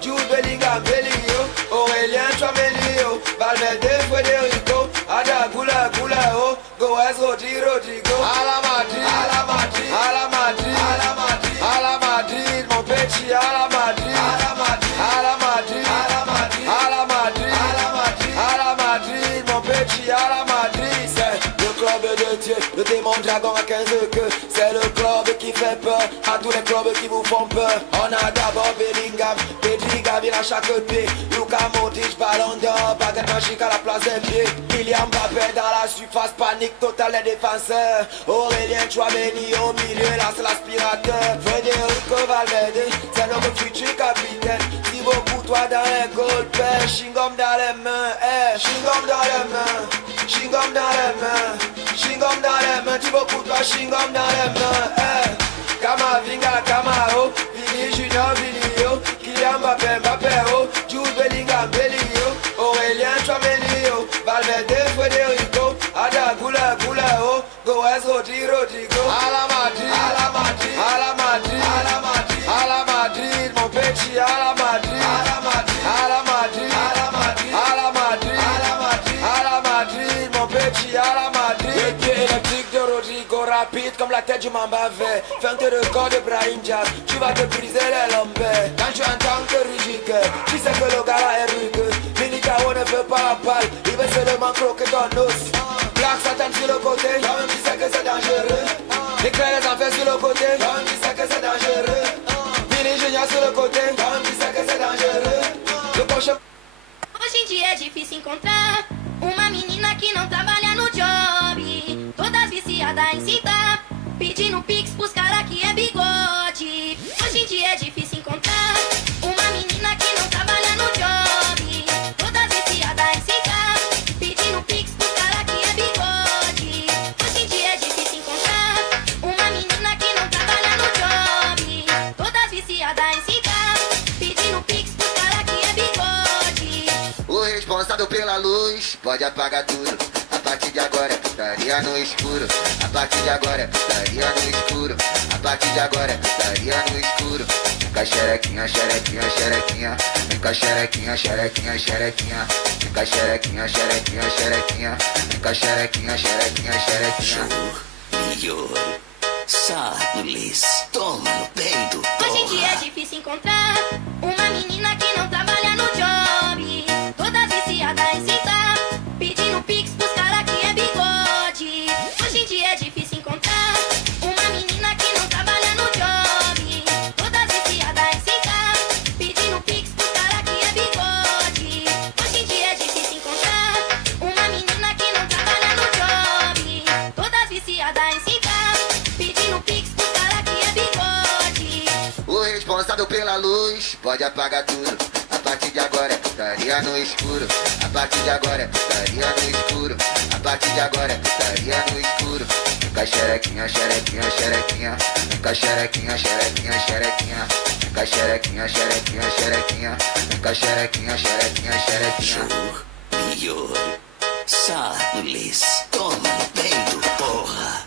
Jude Bellingham, Bellinho, Aurélien Tchouameni, Valverde, Federico, Ada Gula, Gula, Goes, Rodrigo, à la Madrid, à la Madrid, à la Madrid, à la Madrid, à la Madrid, mon petit, à la Madrid, à la Madrid, à la Madrid, à la Madrid, à la Madrid, à la Madrid, à la Madrid, mon petit, à la Madrid, c'est le club de Dieu, le démon dragon à 15 queues, c'est le club qui fait peur à tous les clubs qui vous font peur. On a d'abord Bellingham, Pedri, Gavin à chaque pied, Luka Modric, Ballon d'Or, baguette magique à la place des pieds, Kylian Mbappé dans la surface, panique totale les défenseurs, Aurélien Tchouameni au milieu, là c'est l'aspirateur, Federico Valverde, c'est notre futur capitaine, Thibaut Courtois dans les goal pair, Chingom dans les mains, Chingom dans les mains, Chingom dans les mains, Chingom dans les mains, Thibaut Courtois, Chingom dans les mains, Camavinga, Camaro, Vini Junior, Vinio, Kylian Mbappé, Mbappé, Jude Bellingham, Bellinho, Aurélien Tchouameni, Valverde, Federico, Ada Gula, Gula, Goes, Rodrigo, à la Madrid, à la Madrid, à la Madrid, à la Madrid, à la Madrid, mon petit, à la Madrid, à la Madrid, à la Madrid, à la Madrid, à la Madrid, à la Madrid, à la Madrid, mon petit, à la Madrid. Le pied électrique de Rodrigo, rapide comme la tête du Mamba vert, feinte de corps de Brahim Diaz, tu vas te briser les lombaires. Quand tu entends que Rudiger, tu sais que le gars là est rugueux. Militao ne veut pas la balle, il veut seulement croquer ton os. Black Satan sur le côté, toi-même tu sais que c'est dangereux. L'éclair les enfers sur le côté, toi-même tu sais que c'est dangereux. Vini Junior sur le côté, toi-même tu sais que c'est dangereux. Le prochain. Hoje em dia é difícil encontrar uma menina que não trabalha no job, todas viciadas em cinta, pedindo pix pros cara que é bigode. Hoje em dia é difícil encontrar uma menina que não trabalha no job, todas viciadas em cinta, pedindo pix pros cara que é bigode. Hoje em dia é difícil encontrar uma menina que não trabalha no job, todas viciadas em cinta, pedindo pix pros cara que é bigode. O responsável pela luz pode apagar tudo. A partir de agora é putaria no escuro. A partir de agora é putaria no escuro. A partir de agora é putaria no escuro. Vem com a xerequinha, xerequinha, xerequinha. Vem com a xerequinha, xerequinha, xerequinha. Vem com a xerequinha, xerequinha, xerequinha. Vem com a xerequinha, xerequinha, xerequinha. Melhor. Sábules, toma no peito. Hoje em dia é difícil encontrar uma menina que não trabalha no job, todas viciadas em cinta, pedindo pix pros cara que é bigode. Hoje em dia é difícil encontrar uma menina que não trabalha no job, todas viciadas em cinta, pedindo pix pros cara que é bigode. Hoje em dia é difícil encontrar uma menina que não trabalha no job, todas viciadas em cinta, pedindo pix pros cara que é bigode. O responsável pela luz pode apagar tudo. A partir de agora é putaria no escuro. A partir de agora é putaria no escuro. A partir de agora é putaria no escuro. Vem com a xerequinha, xerequinha, xerequinha. Vem com a xerequinha, xerequinha, xerequinha. Vem com a xerequinha, xerequinha, xerequinha. Vem com a xerequinha, xerequinha, xerequinha. Melhor. Sábules, toma no peito, porra.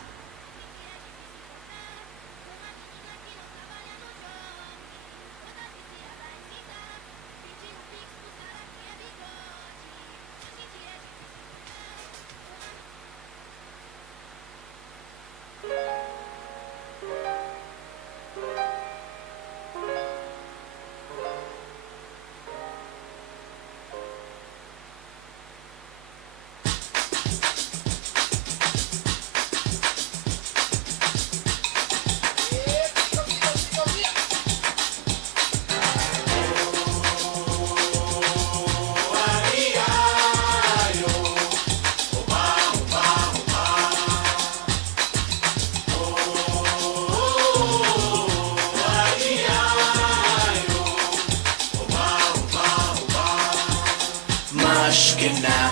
Mushkin now.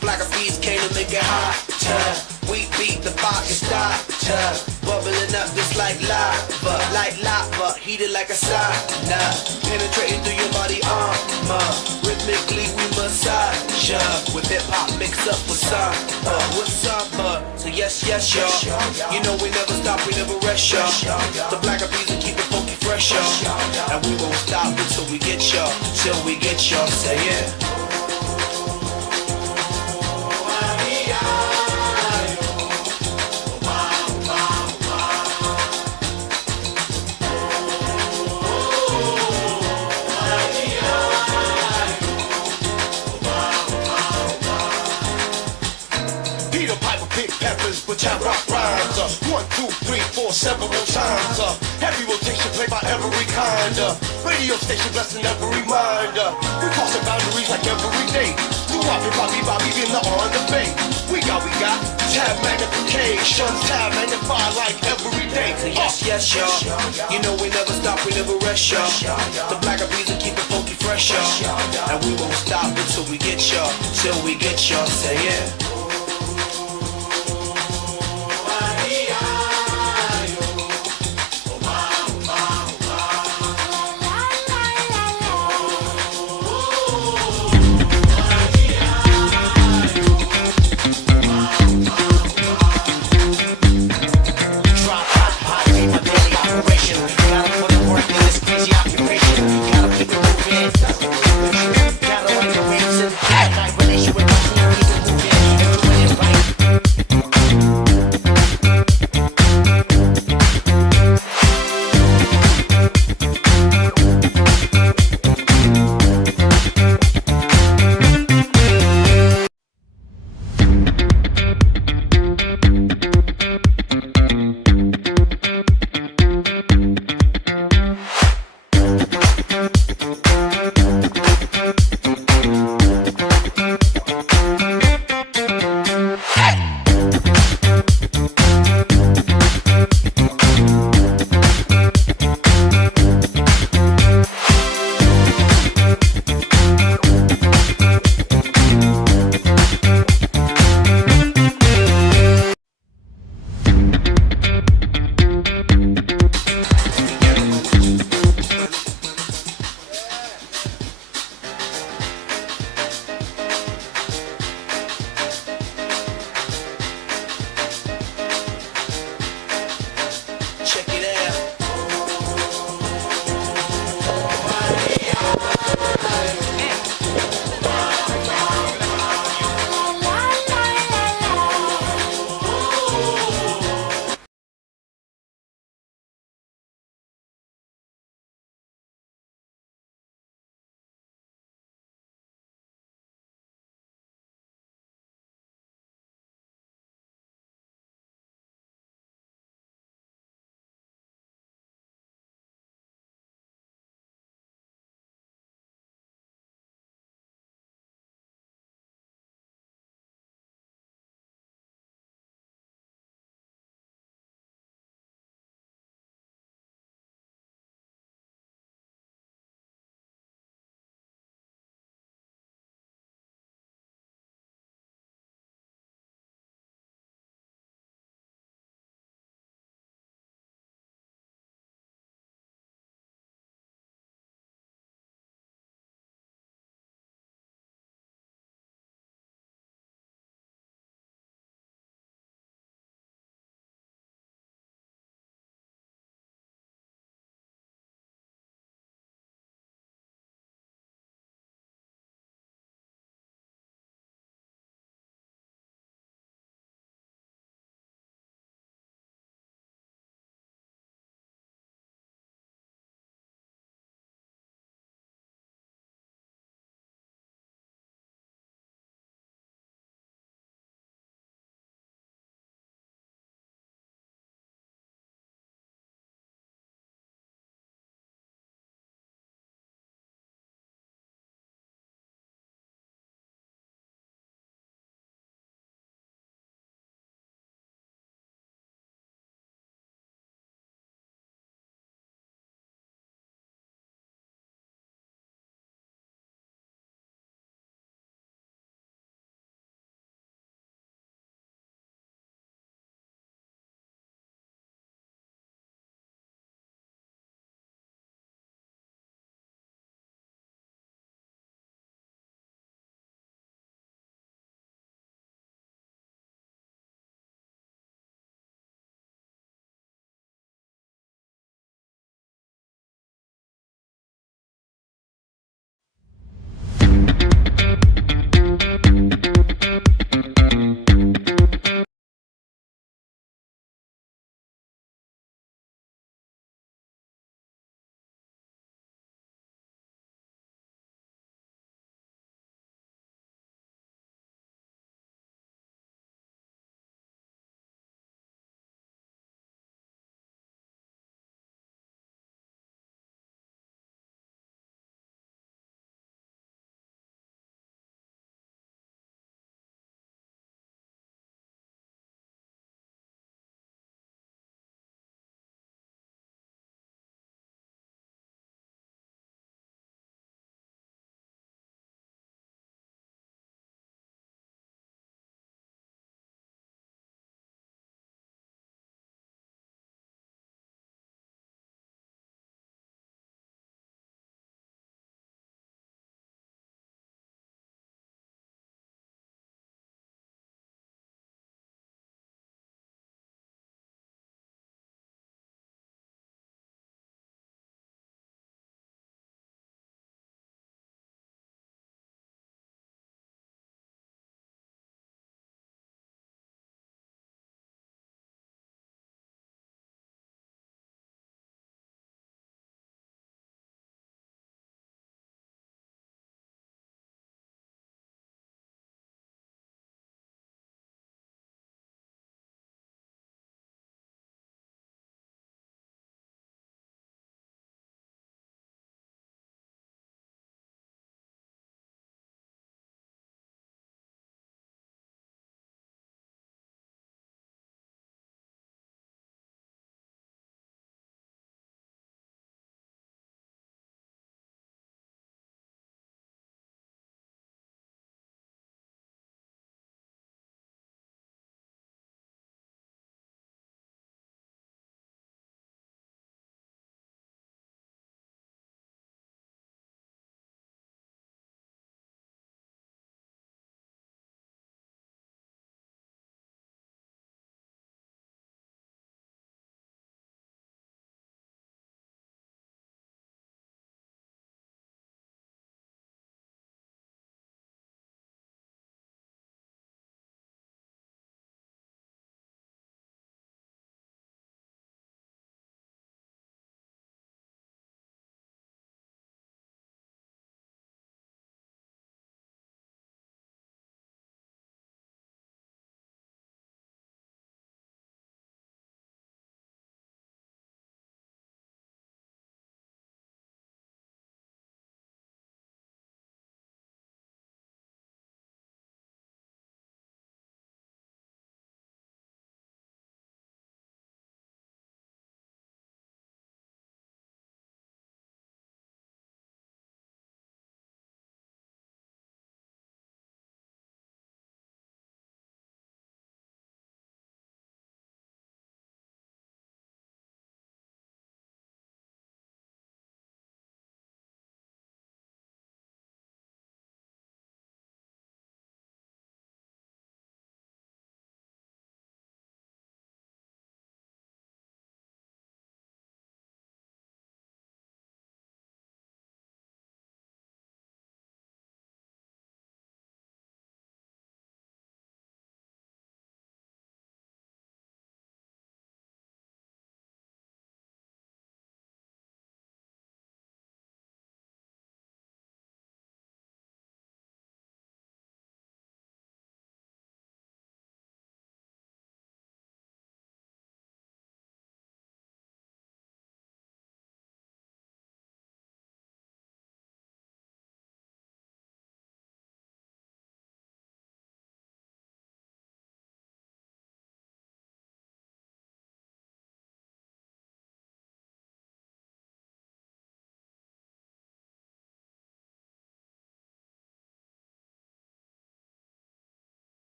Black beats came to make it hotter. We beat the fire starter. Bubbling up just like lava, heated like a sauna. Penetrating through your body armor. Rhythmically we massage ya. With hip hop mixed up with summer. So yes, y'all. You know we never stop, we never rest. rest, y'all. The black bees will keep it funky fresh, y'all. And we won't stop until we get y'all, till we get y'all. Say yeah. Peter Piper pick peppers, but I rock rhymes. 1, 2, 3, 4, several times. Heavy rotation played by every kind. Radio station blessing every mind. We crossing boundaries like every day. Do Bobby, in the on the bay. We got tab magnification, tab magnify like every day. Yes, y'all. You know we never stop, we never rest, y'all. The black bees will keep it funky fresh, y'all. And we won't stop until we get y'all, till we get y'all. Say yeah.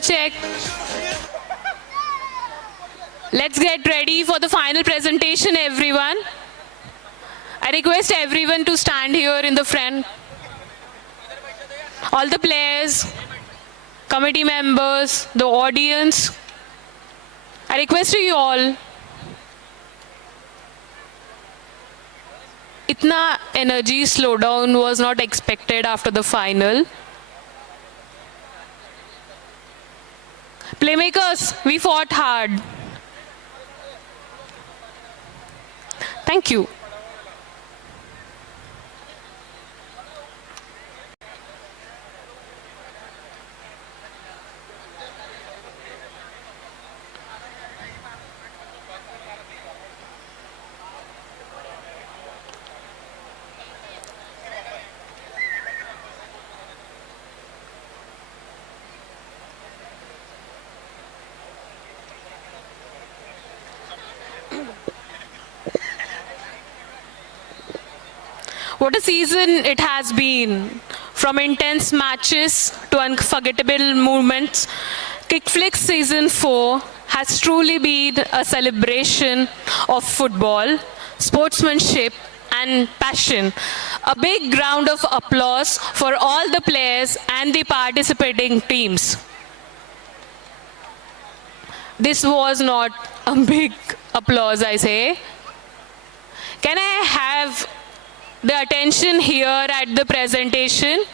check. Let's get ready for the final presentation, everyone. I request everyone to stand here in the front. All the players, committee members, the audience. I request you all. Itna energy slowdown was not expected after the final. Playmakers, we fought hard. Thank you. What a season it has been. From intense matches to unforgettable moments, Kickflicks Season 4 has truly been a celebration of football, sportsmanship and passion. A big round of applause for all the players and the participating teams. This was not a big applause, I say. Can I have the attention here at the presentation?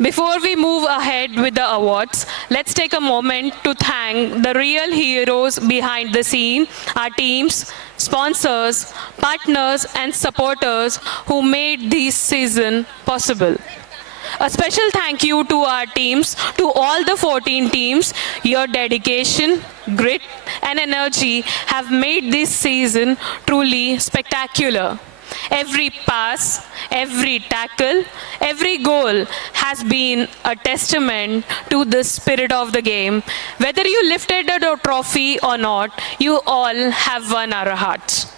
Before we move ahead with the awards, let's take a moment to thank the real heroes behind the scene, our teams, sponsors, partners and supporters who made this season possible. A special thank you to our teams, to all the 14 teams. Your dedication, grit and energy have made this season truly spectacular. Every pass, every tackle, every goal has been a testament to the spirit of the game. Whether you lifted a trophy or not, you all have won our hearts.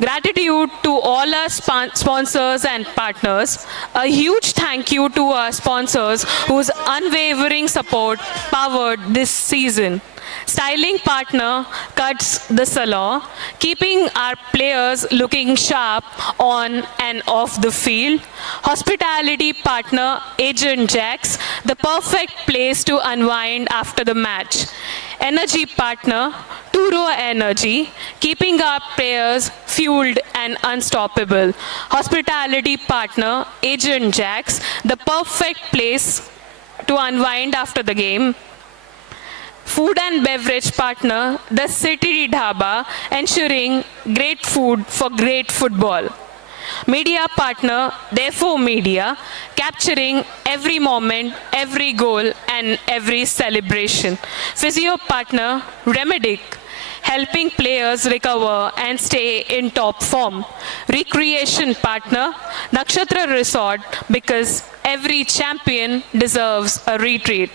Gratitude to all our sponsors and partners. A huge thank you to our sponsors whose unwavering support powered this season. Styling partner Cuts the Salon, keeping our players looking sharp on and off the field. Hospitality partner Agent Jacks, the perfect place to unwind after the match. Energy partner Turo Energy, keeping our players fueled and unstoppable. Hospitality partner Agent Jacks, the perfect place to unwind after the game. Food and beverage partner The City Dhaba, ensuring great food for great football. Media partner Therefore Media, capturing every moment, every goal and every celebration. Physio partner Remedic, helping players recover and stay in top form. Recreation partner Nakshatra Resort, because every champion deserves a retreat.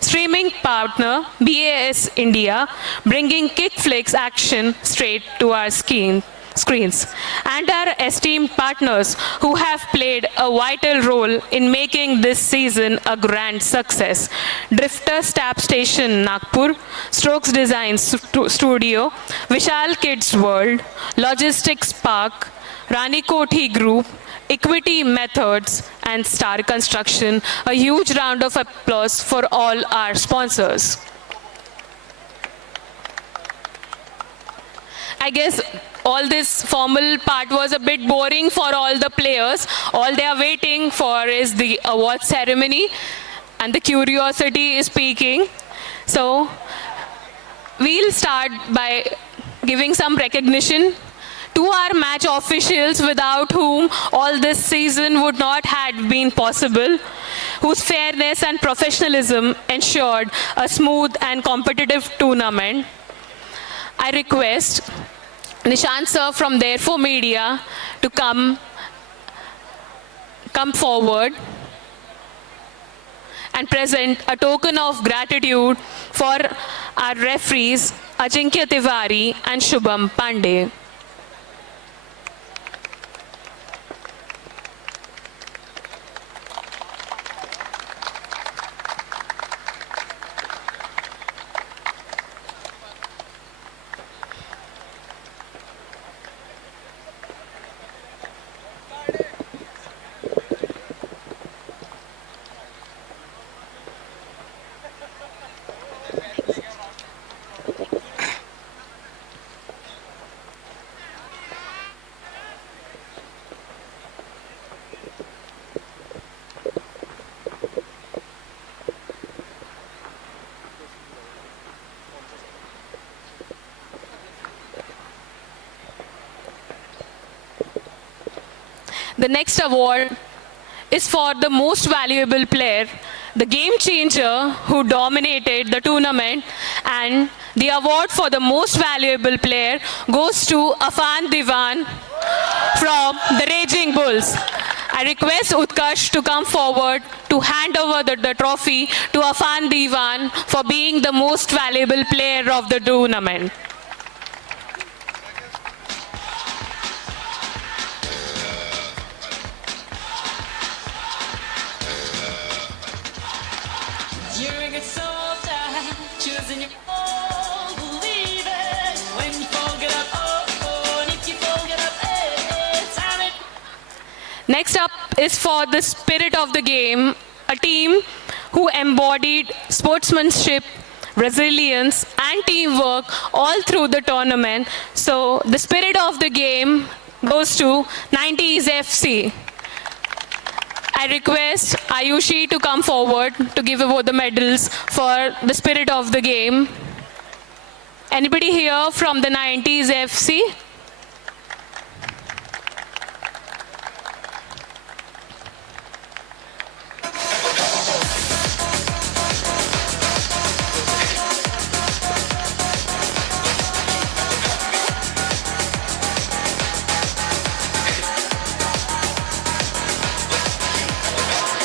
Streaming partner Bas.India, bringing Kickflicks action straight to our screens. And our esteemed partners who have played a vital role in making this season a grand success. Drifter Tap Station Nagpur, Strokes Design Studio, Vishal Kids World, Logistics Park, Rani Kothi Group, Equity Methods and Star Construction. A huge round of applause for all our sponsors. I guess all this formal part was a bit boring for all the players. All they are waiting for is the award ceremony and the curiosity is peaking. So we'll start by giving some recognition to our match officials, without whom all this season would not have been possible, whose fairness and professionalism ensured a smooth and competitive tournament. I request Nishant sir from Therefore Media to come forward and present a token of gratitude for our referees Ajinkya Tiwari and Shubham Pandey. The next award is for the most valuable player, the game changer who dominated the tournament, and the award for the most valuable player goes to Afan Diwan from the Raging Bulls. I request Utkarsh to come forward to hand over the trophy to Afan Diwan for being the most valuable player of the tournament. You get so tired, choosing your own, believe it. When you fold it up, oh, and if you fold it up, time it. Next up is for the spirit of the game, a team who embodied sportsmanship, resilience, and teamwork all through the tournament. So the spirit of the game goes to 90s FC. I request Ayushi to come forward to give away the medals for the spirit of the game. Anybody here from the 90s FC?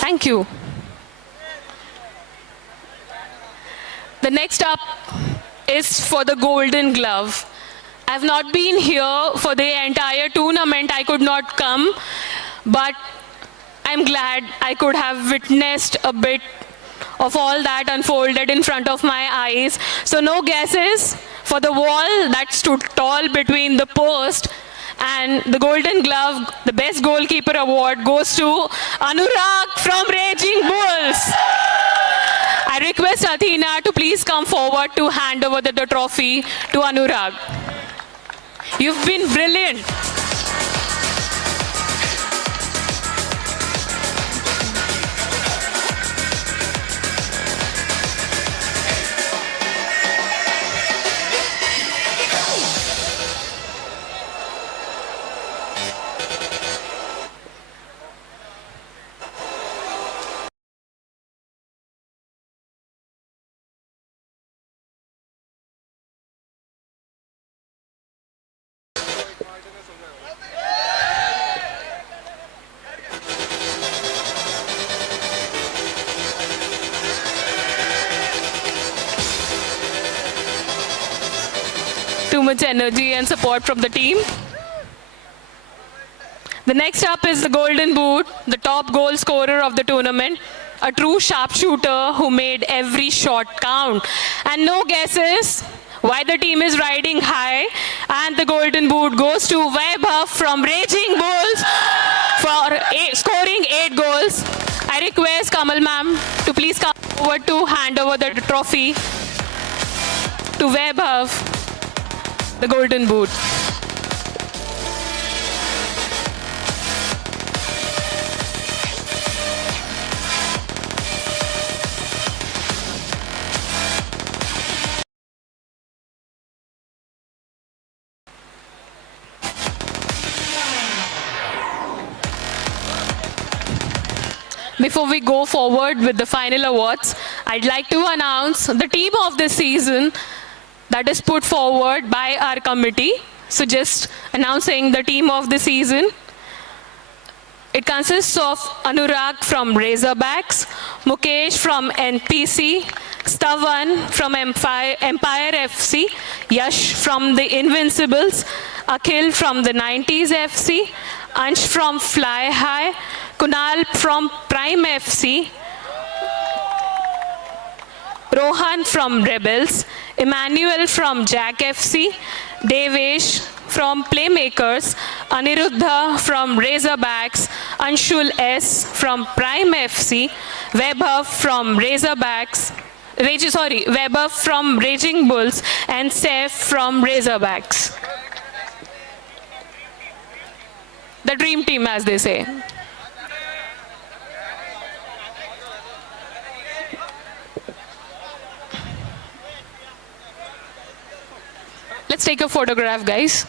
Thank you. The next up is for the Golden Glove. I've not been here for the entire tournament. I could not come, but I'm glad I could have witnessed a bit of all that unfolded in front of my eyes. So no guesses for the wall that stood tall between the post, and the Golden Glove, the Best Goalkeeper Award, goes to Anurag from Raging Bulls. I request Athena to please come forward to hand over the trophy to Anurag. You've been brilliant. Too much energy and support from the team. The next up is the Golden Boot, the top goal scorer of the tournament, a true sharpshooter who made every shot count. And no guesses why the team is riding high, and the Golden Boot goes to Vaibhav from Raging Bulls for scoring 8 goals. I request Kamal ma'am to please come forward to hand over the trophy to Vaibhav, the Golden Boot. Before we go forward with the final awards, I'd like to announce the team of the season that is put forward by our committee. So just announcing the team of the season. It consists of Anurag from Razorbacks, Mukesh from NPC, Stavan from Empire FC, Yash from the Invincibles, Akhil from the 90s FC, Ansh from Fly High, Kunal from Prime FC, Rohan from Rebels, Emmanuel from Jack FC, Devesh from Playmakers, Aniruddha from Razorbacks, Anshul S from Prime FC, Vaibhav from Vaibhav from Raging Bulls, and Saif from Razorbacks. The dream team, as they say. Let's take a photograph, guys.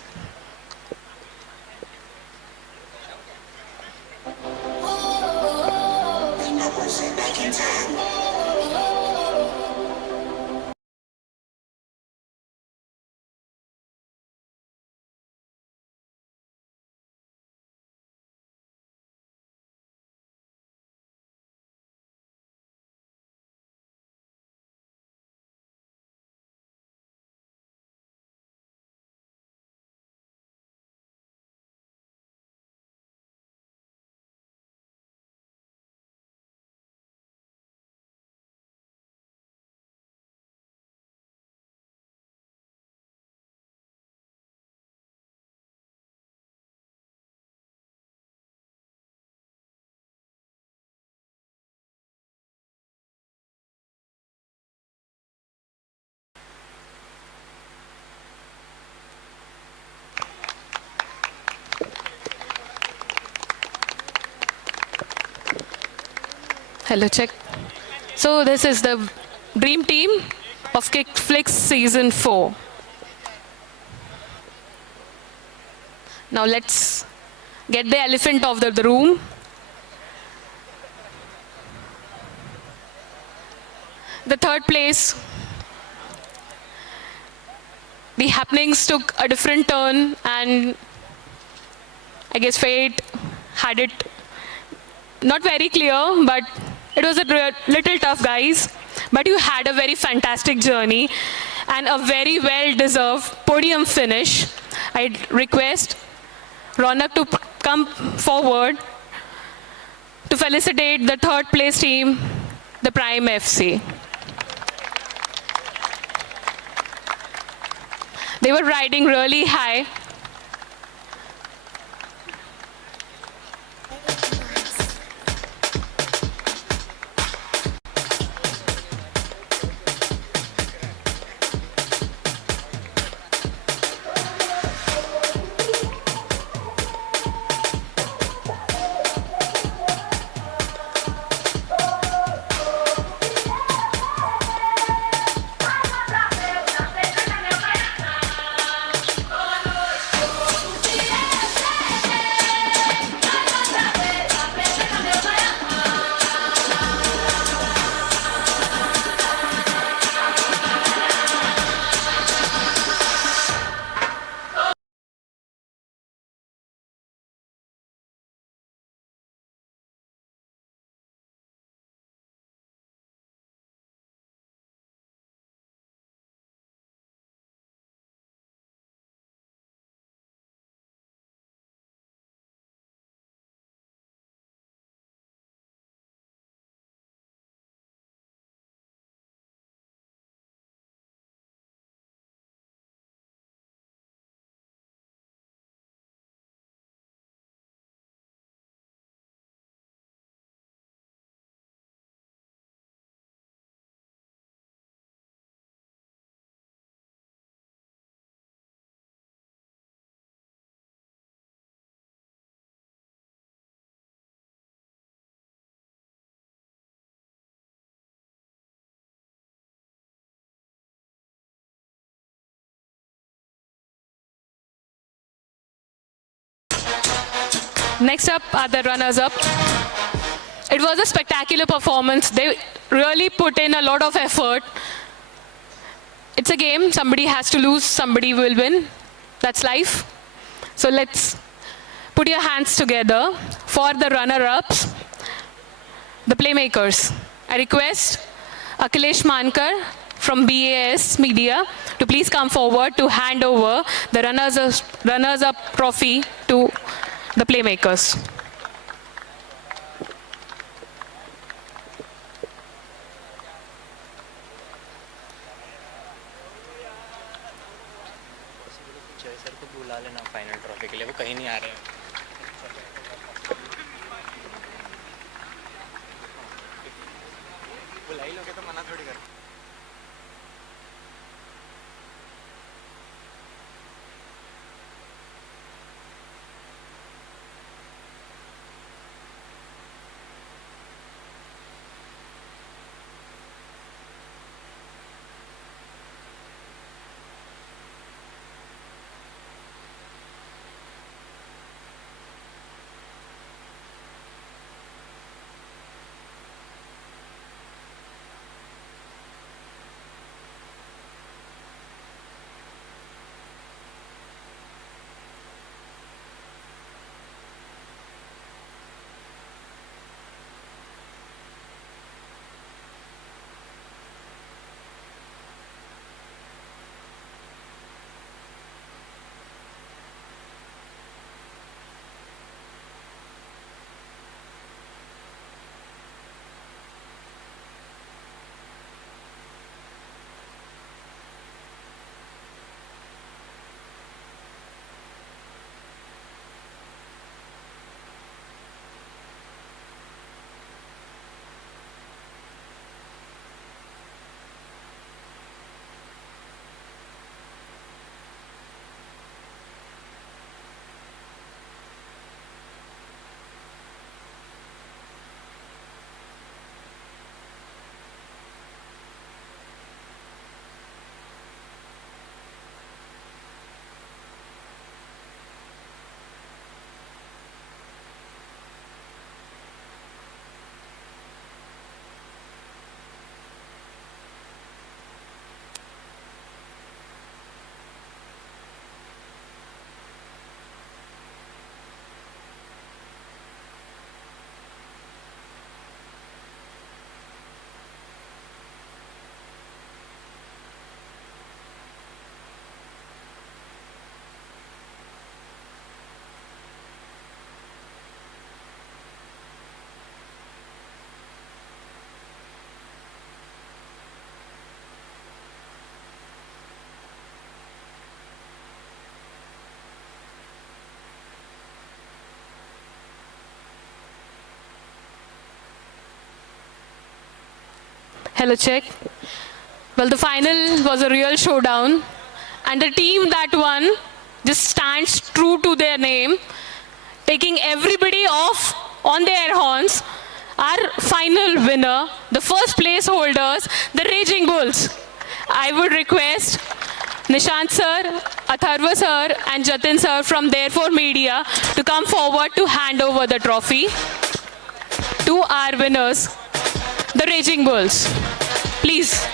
Hello, check. So this is the dream team of Kickflicks season 4. Now let's get the elephant of the room. The third place, the happenings took a different turn, and I guess fate had it not very clear, but it was a little tough, guys. But you had a very fantastic journey and a very well-deserved podium finish. I'd request Ronak to come forward to felicitate the third place team, the Prime FC. They were riding really high. Next up are the runners-up. It was a spectacular performance. They really put in a lot of effort. It's a game. Somebody has to lose, somebody will win. That's life. So let's put your hands together for the runner-ups, the playmakers. I request Akhilesh Mankar from BAS Media to please come forward to hand over the runners-up trophy to the playmakers. जय sir को बुला लेना final trophy के लिए, वो कहीं नहीं आ रहे हैं. बुला ही लोगे तो मना थोड़ी कर. Hello, check. Well, the final was a real showdown, and the team that won just stands true to their name, taking everybody off on their horns. Our final winner, the first place holders, the Raging Bulls. I would request Nishant sir, Atharva sir, and Jatin sir from Therefore Media to come forward to hand over the trophy to our winners, the Raging Bulls. Please.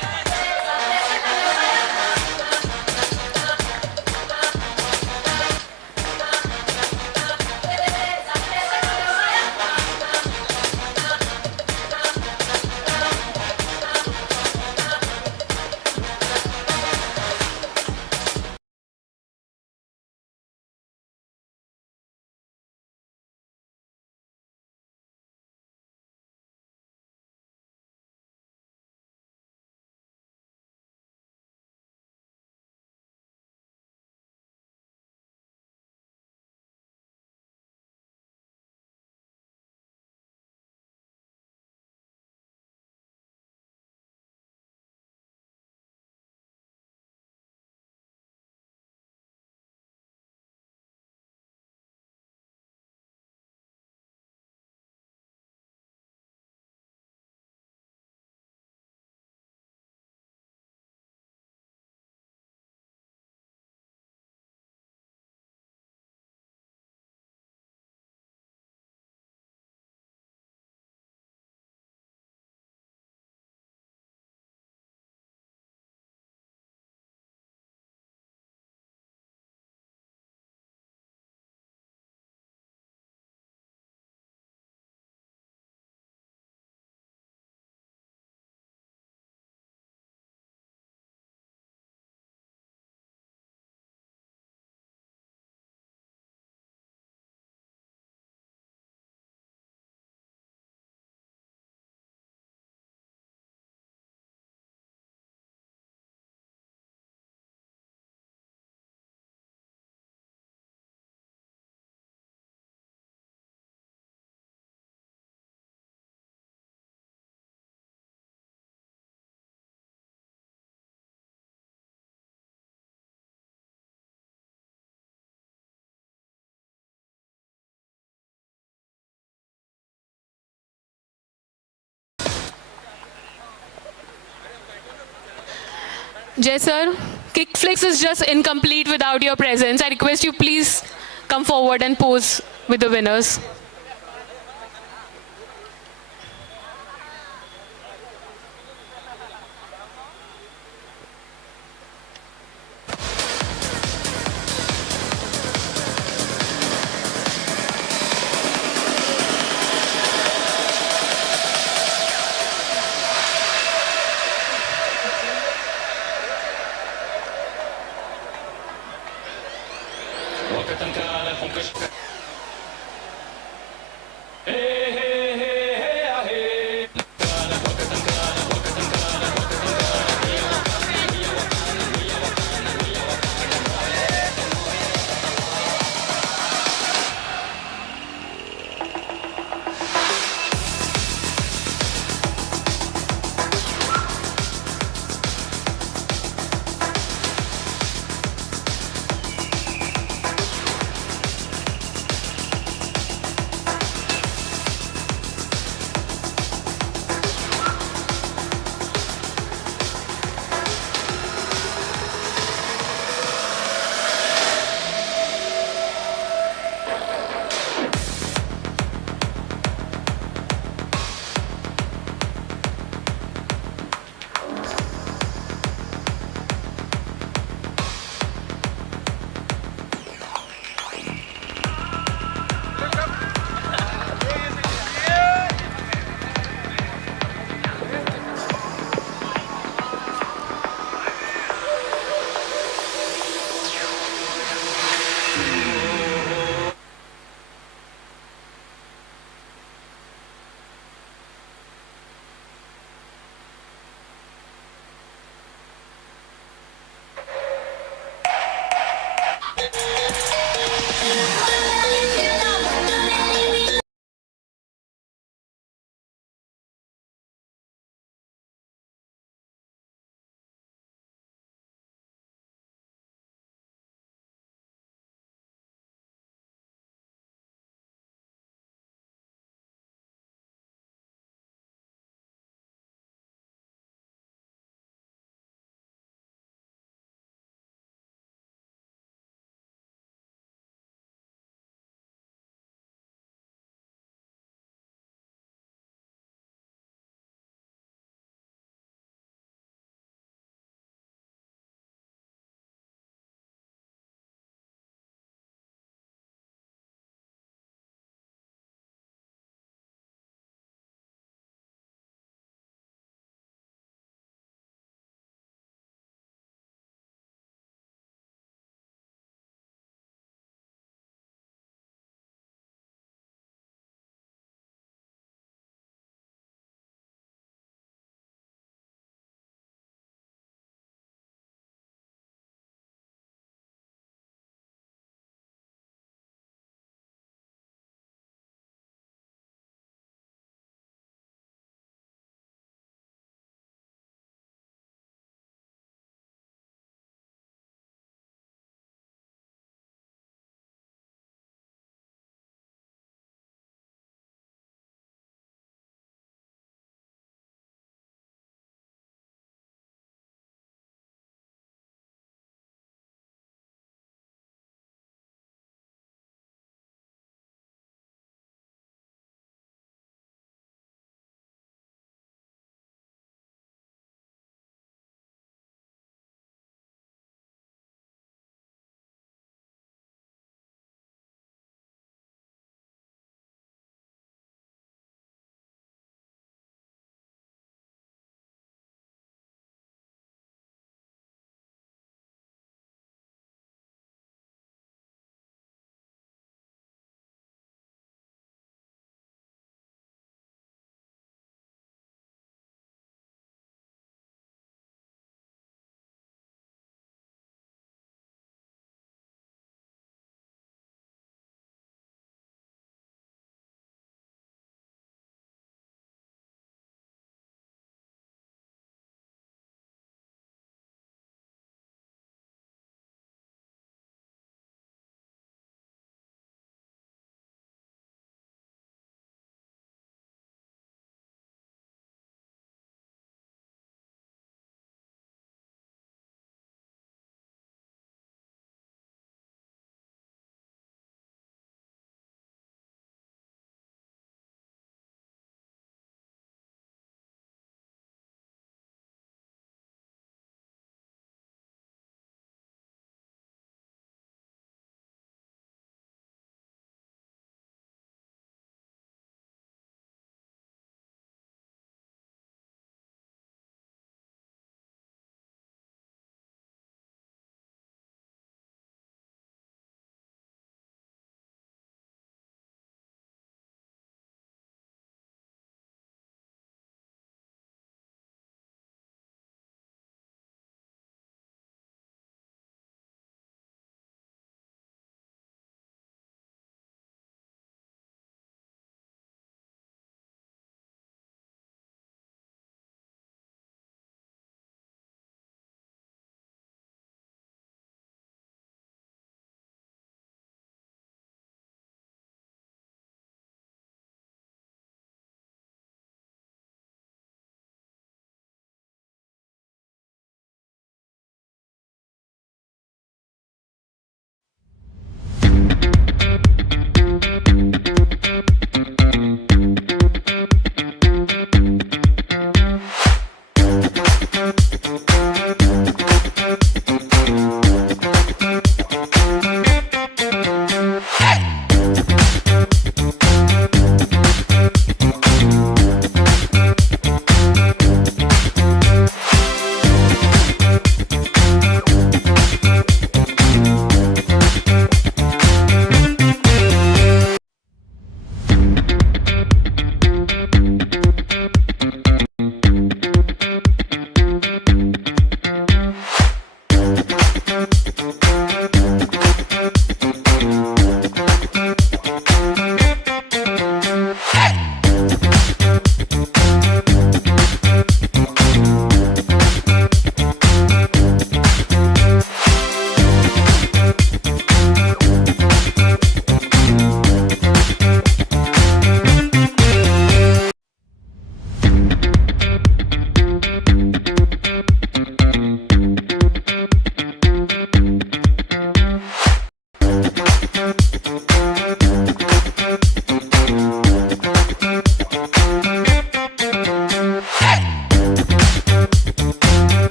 Jay sir, Kickflicks is just incomplete without your presence. I request you please come forward and pose with the winners.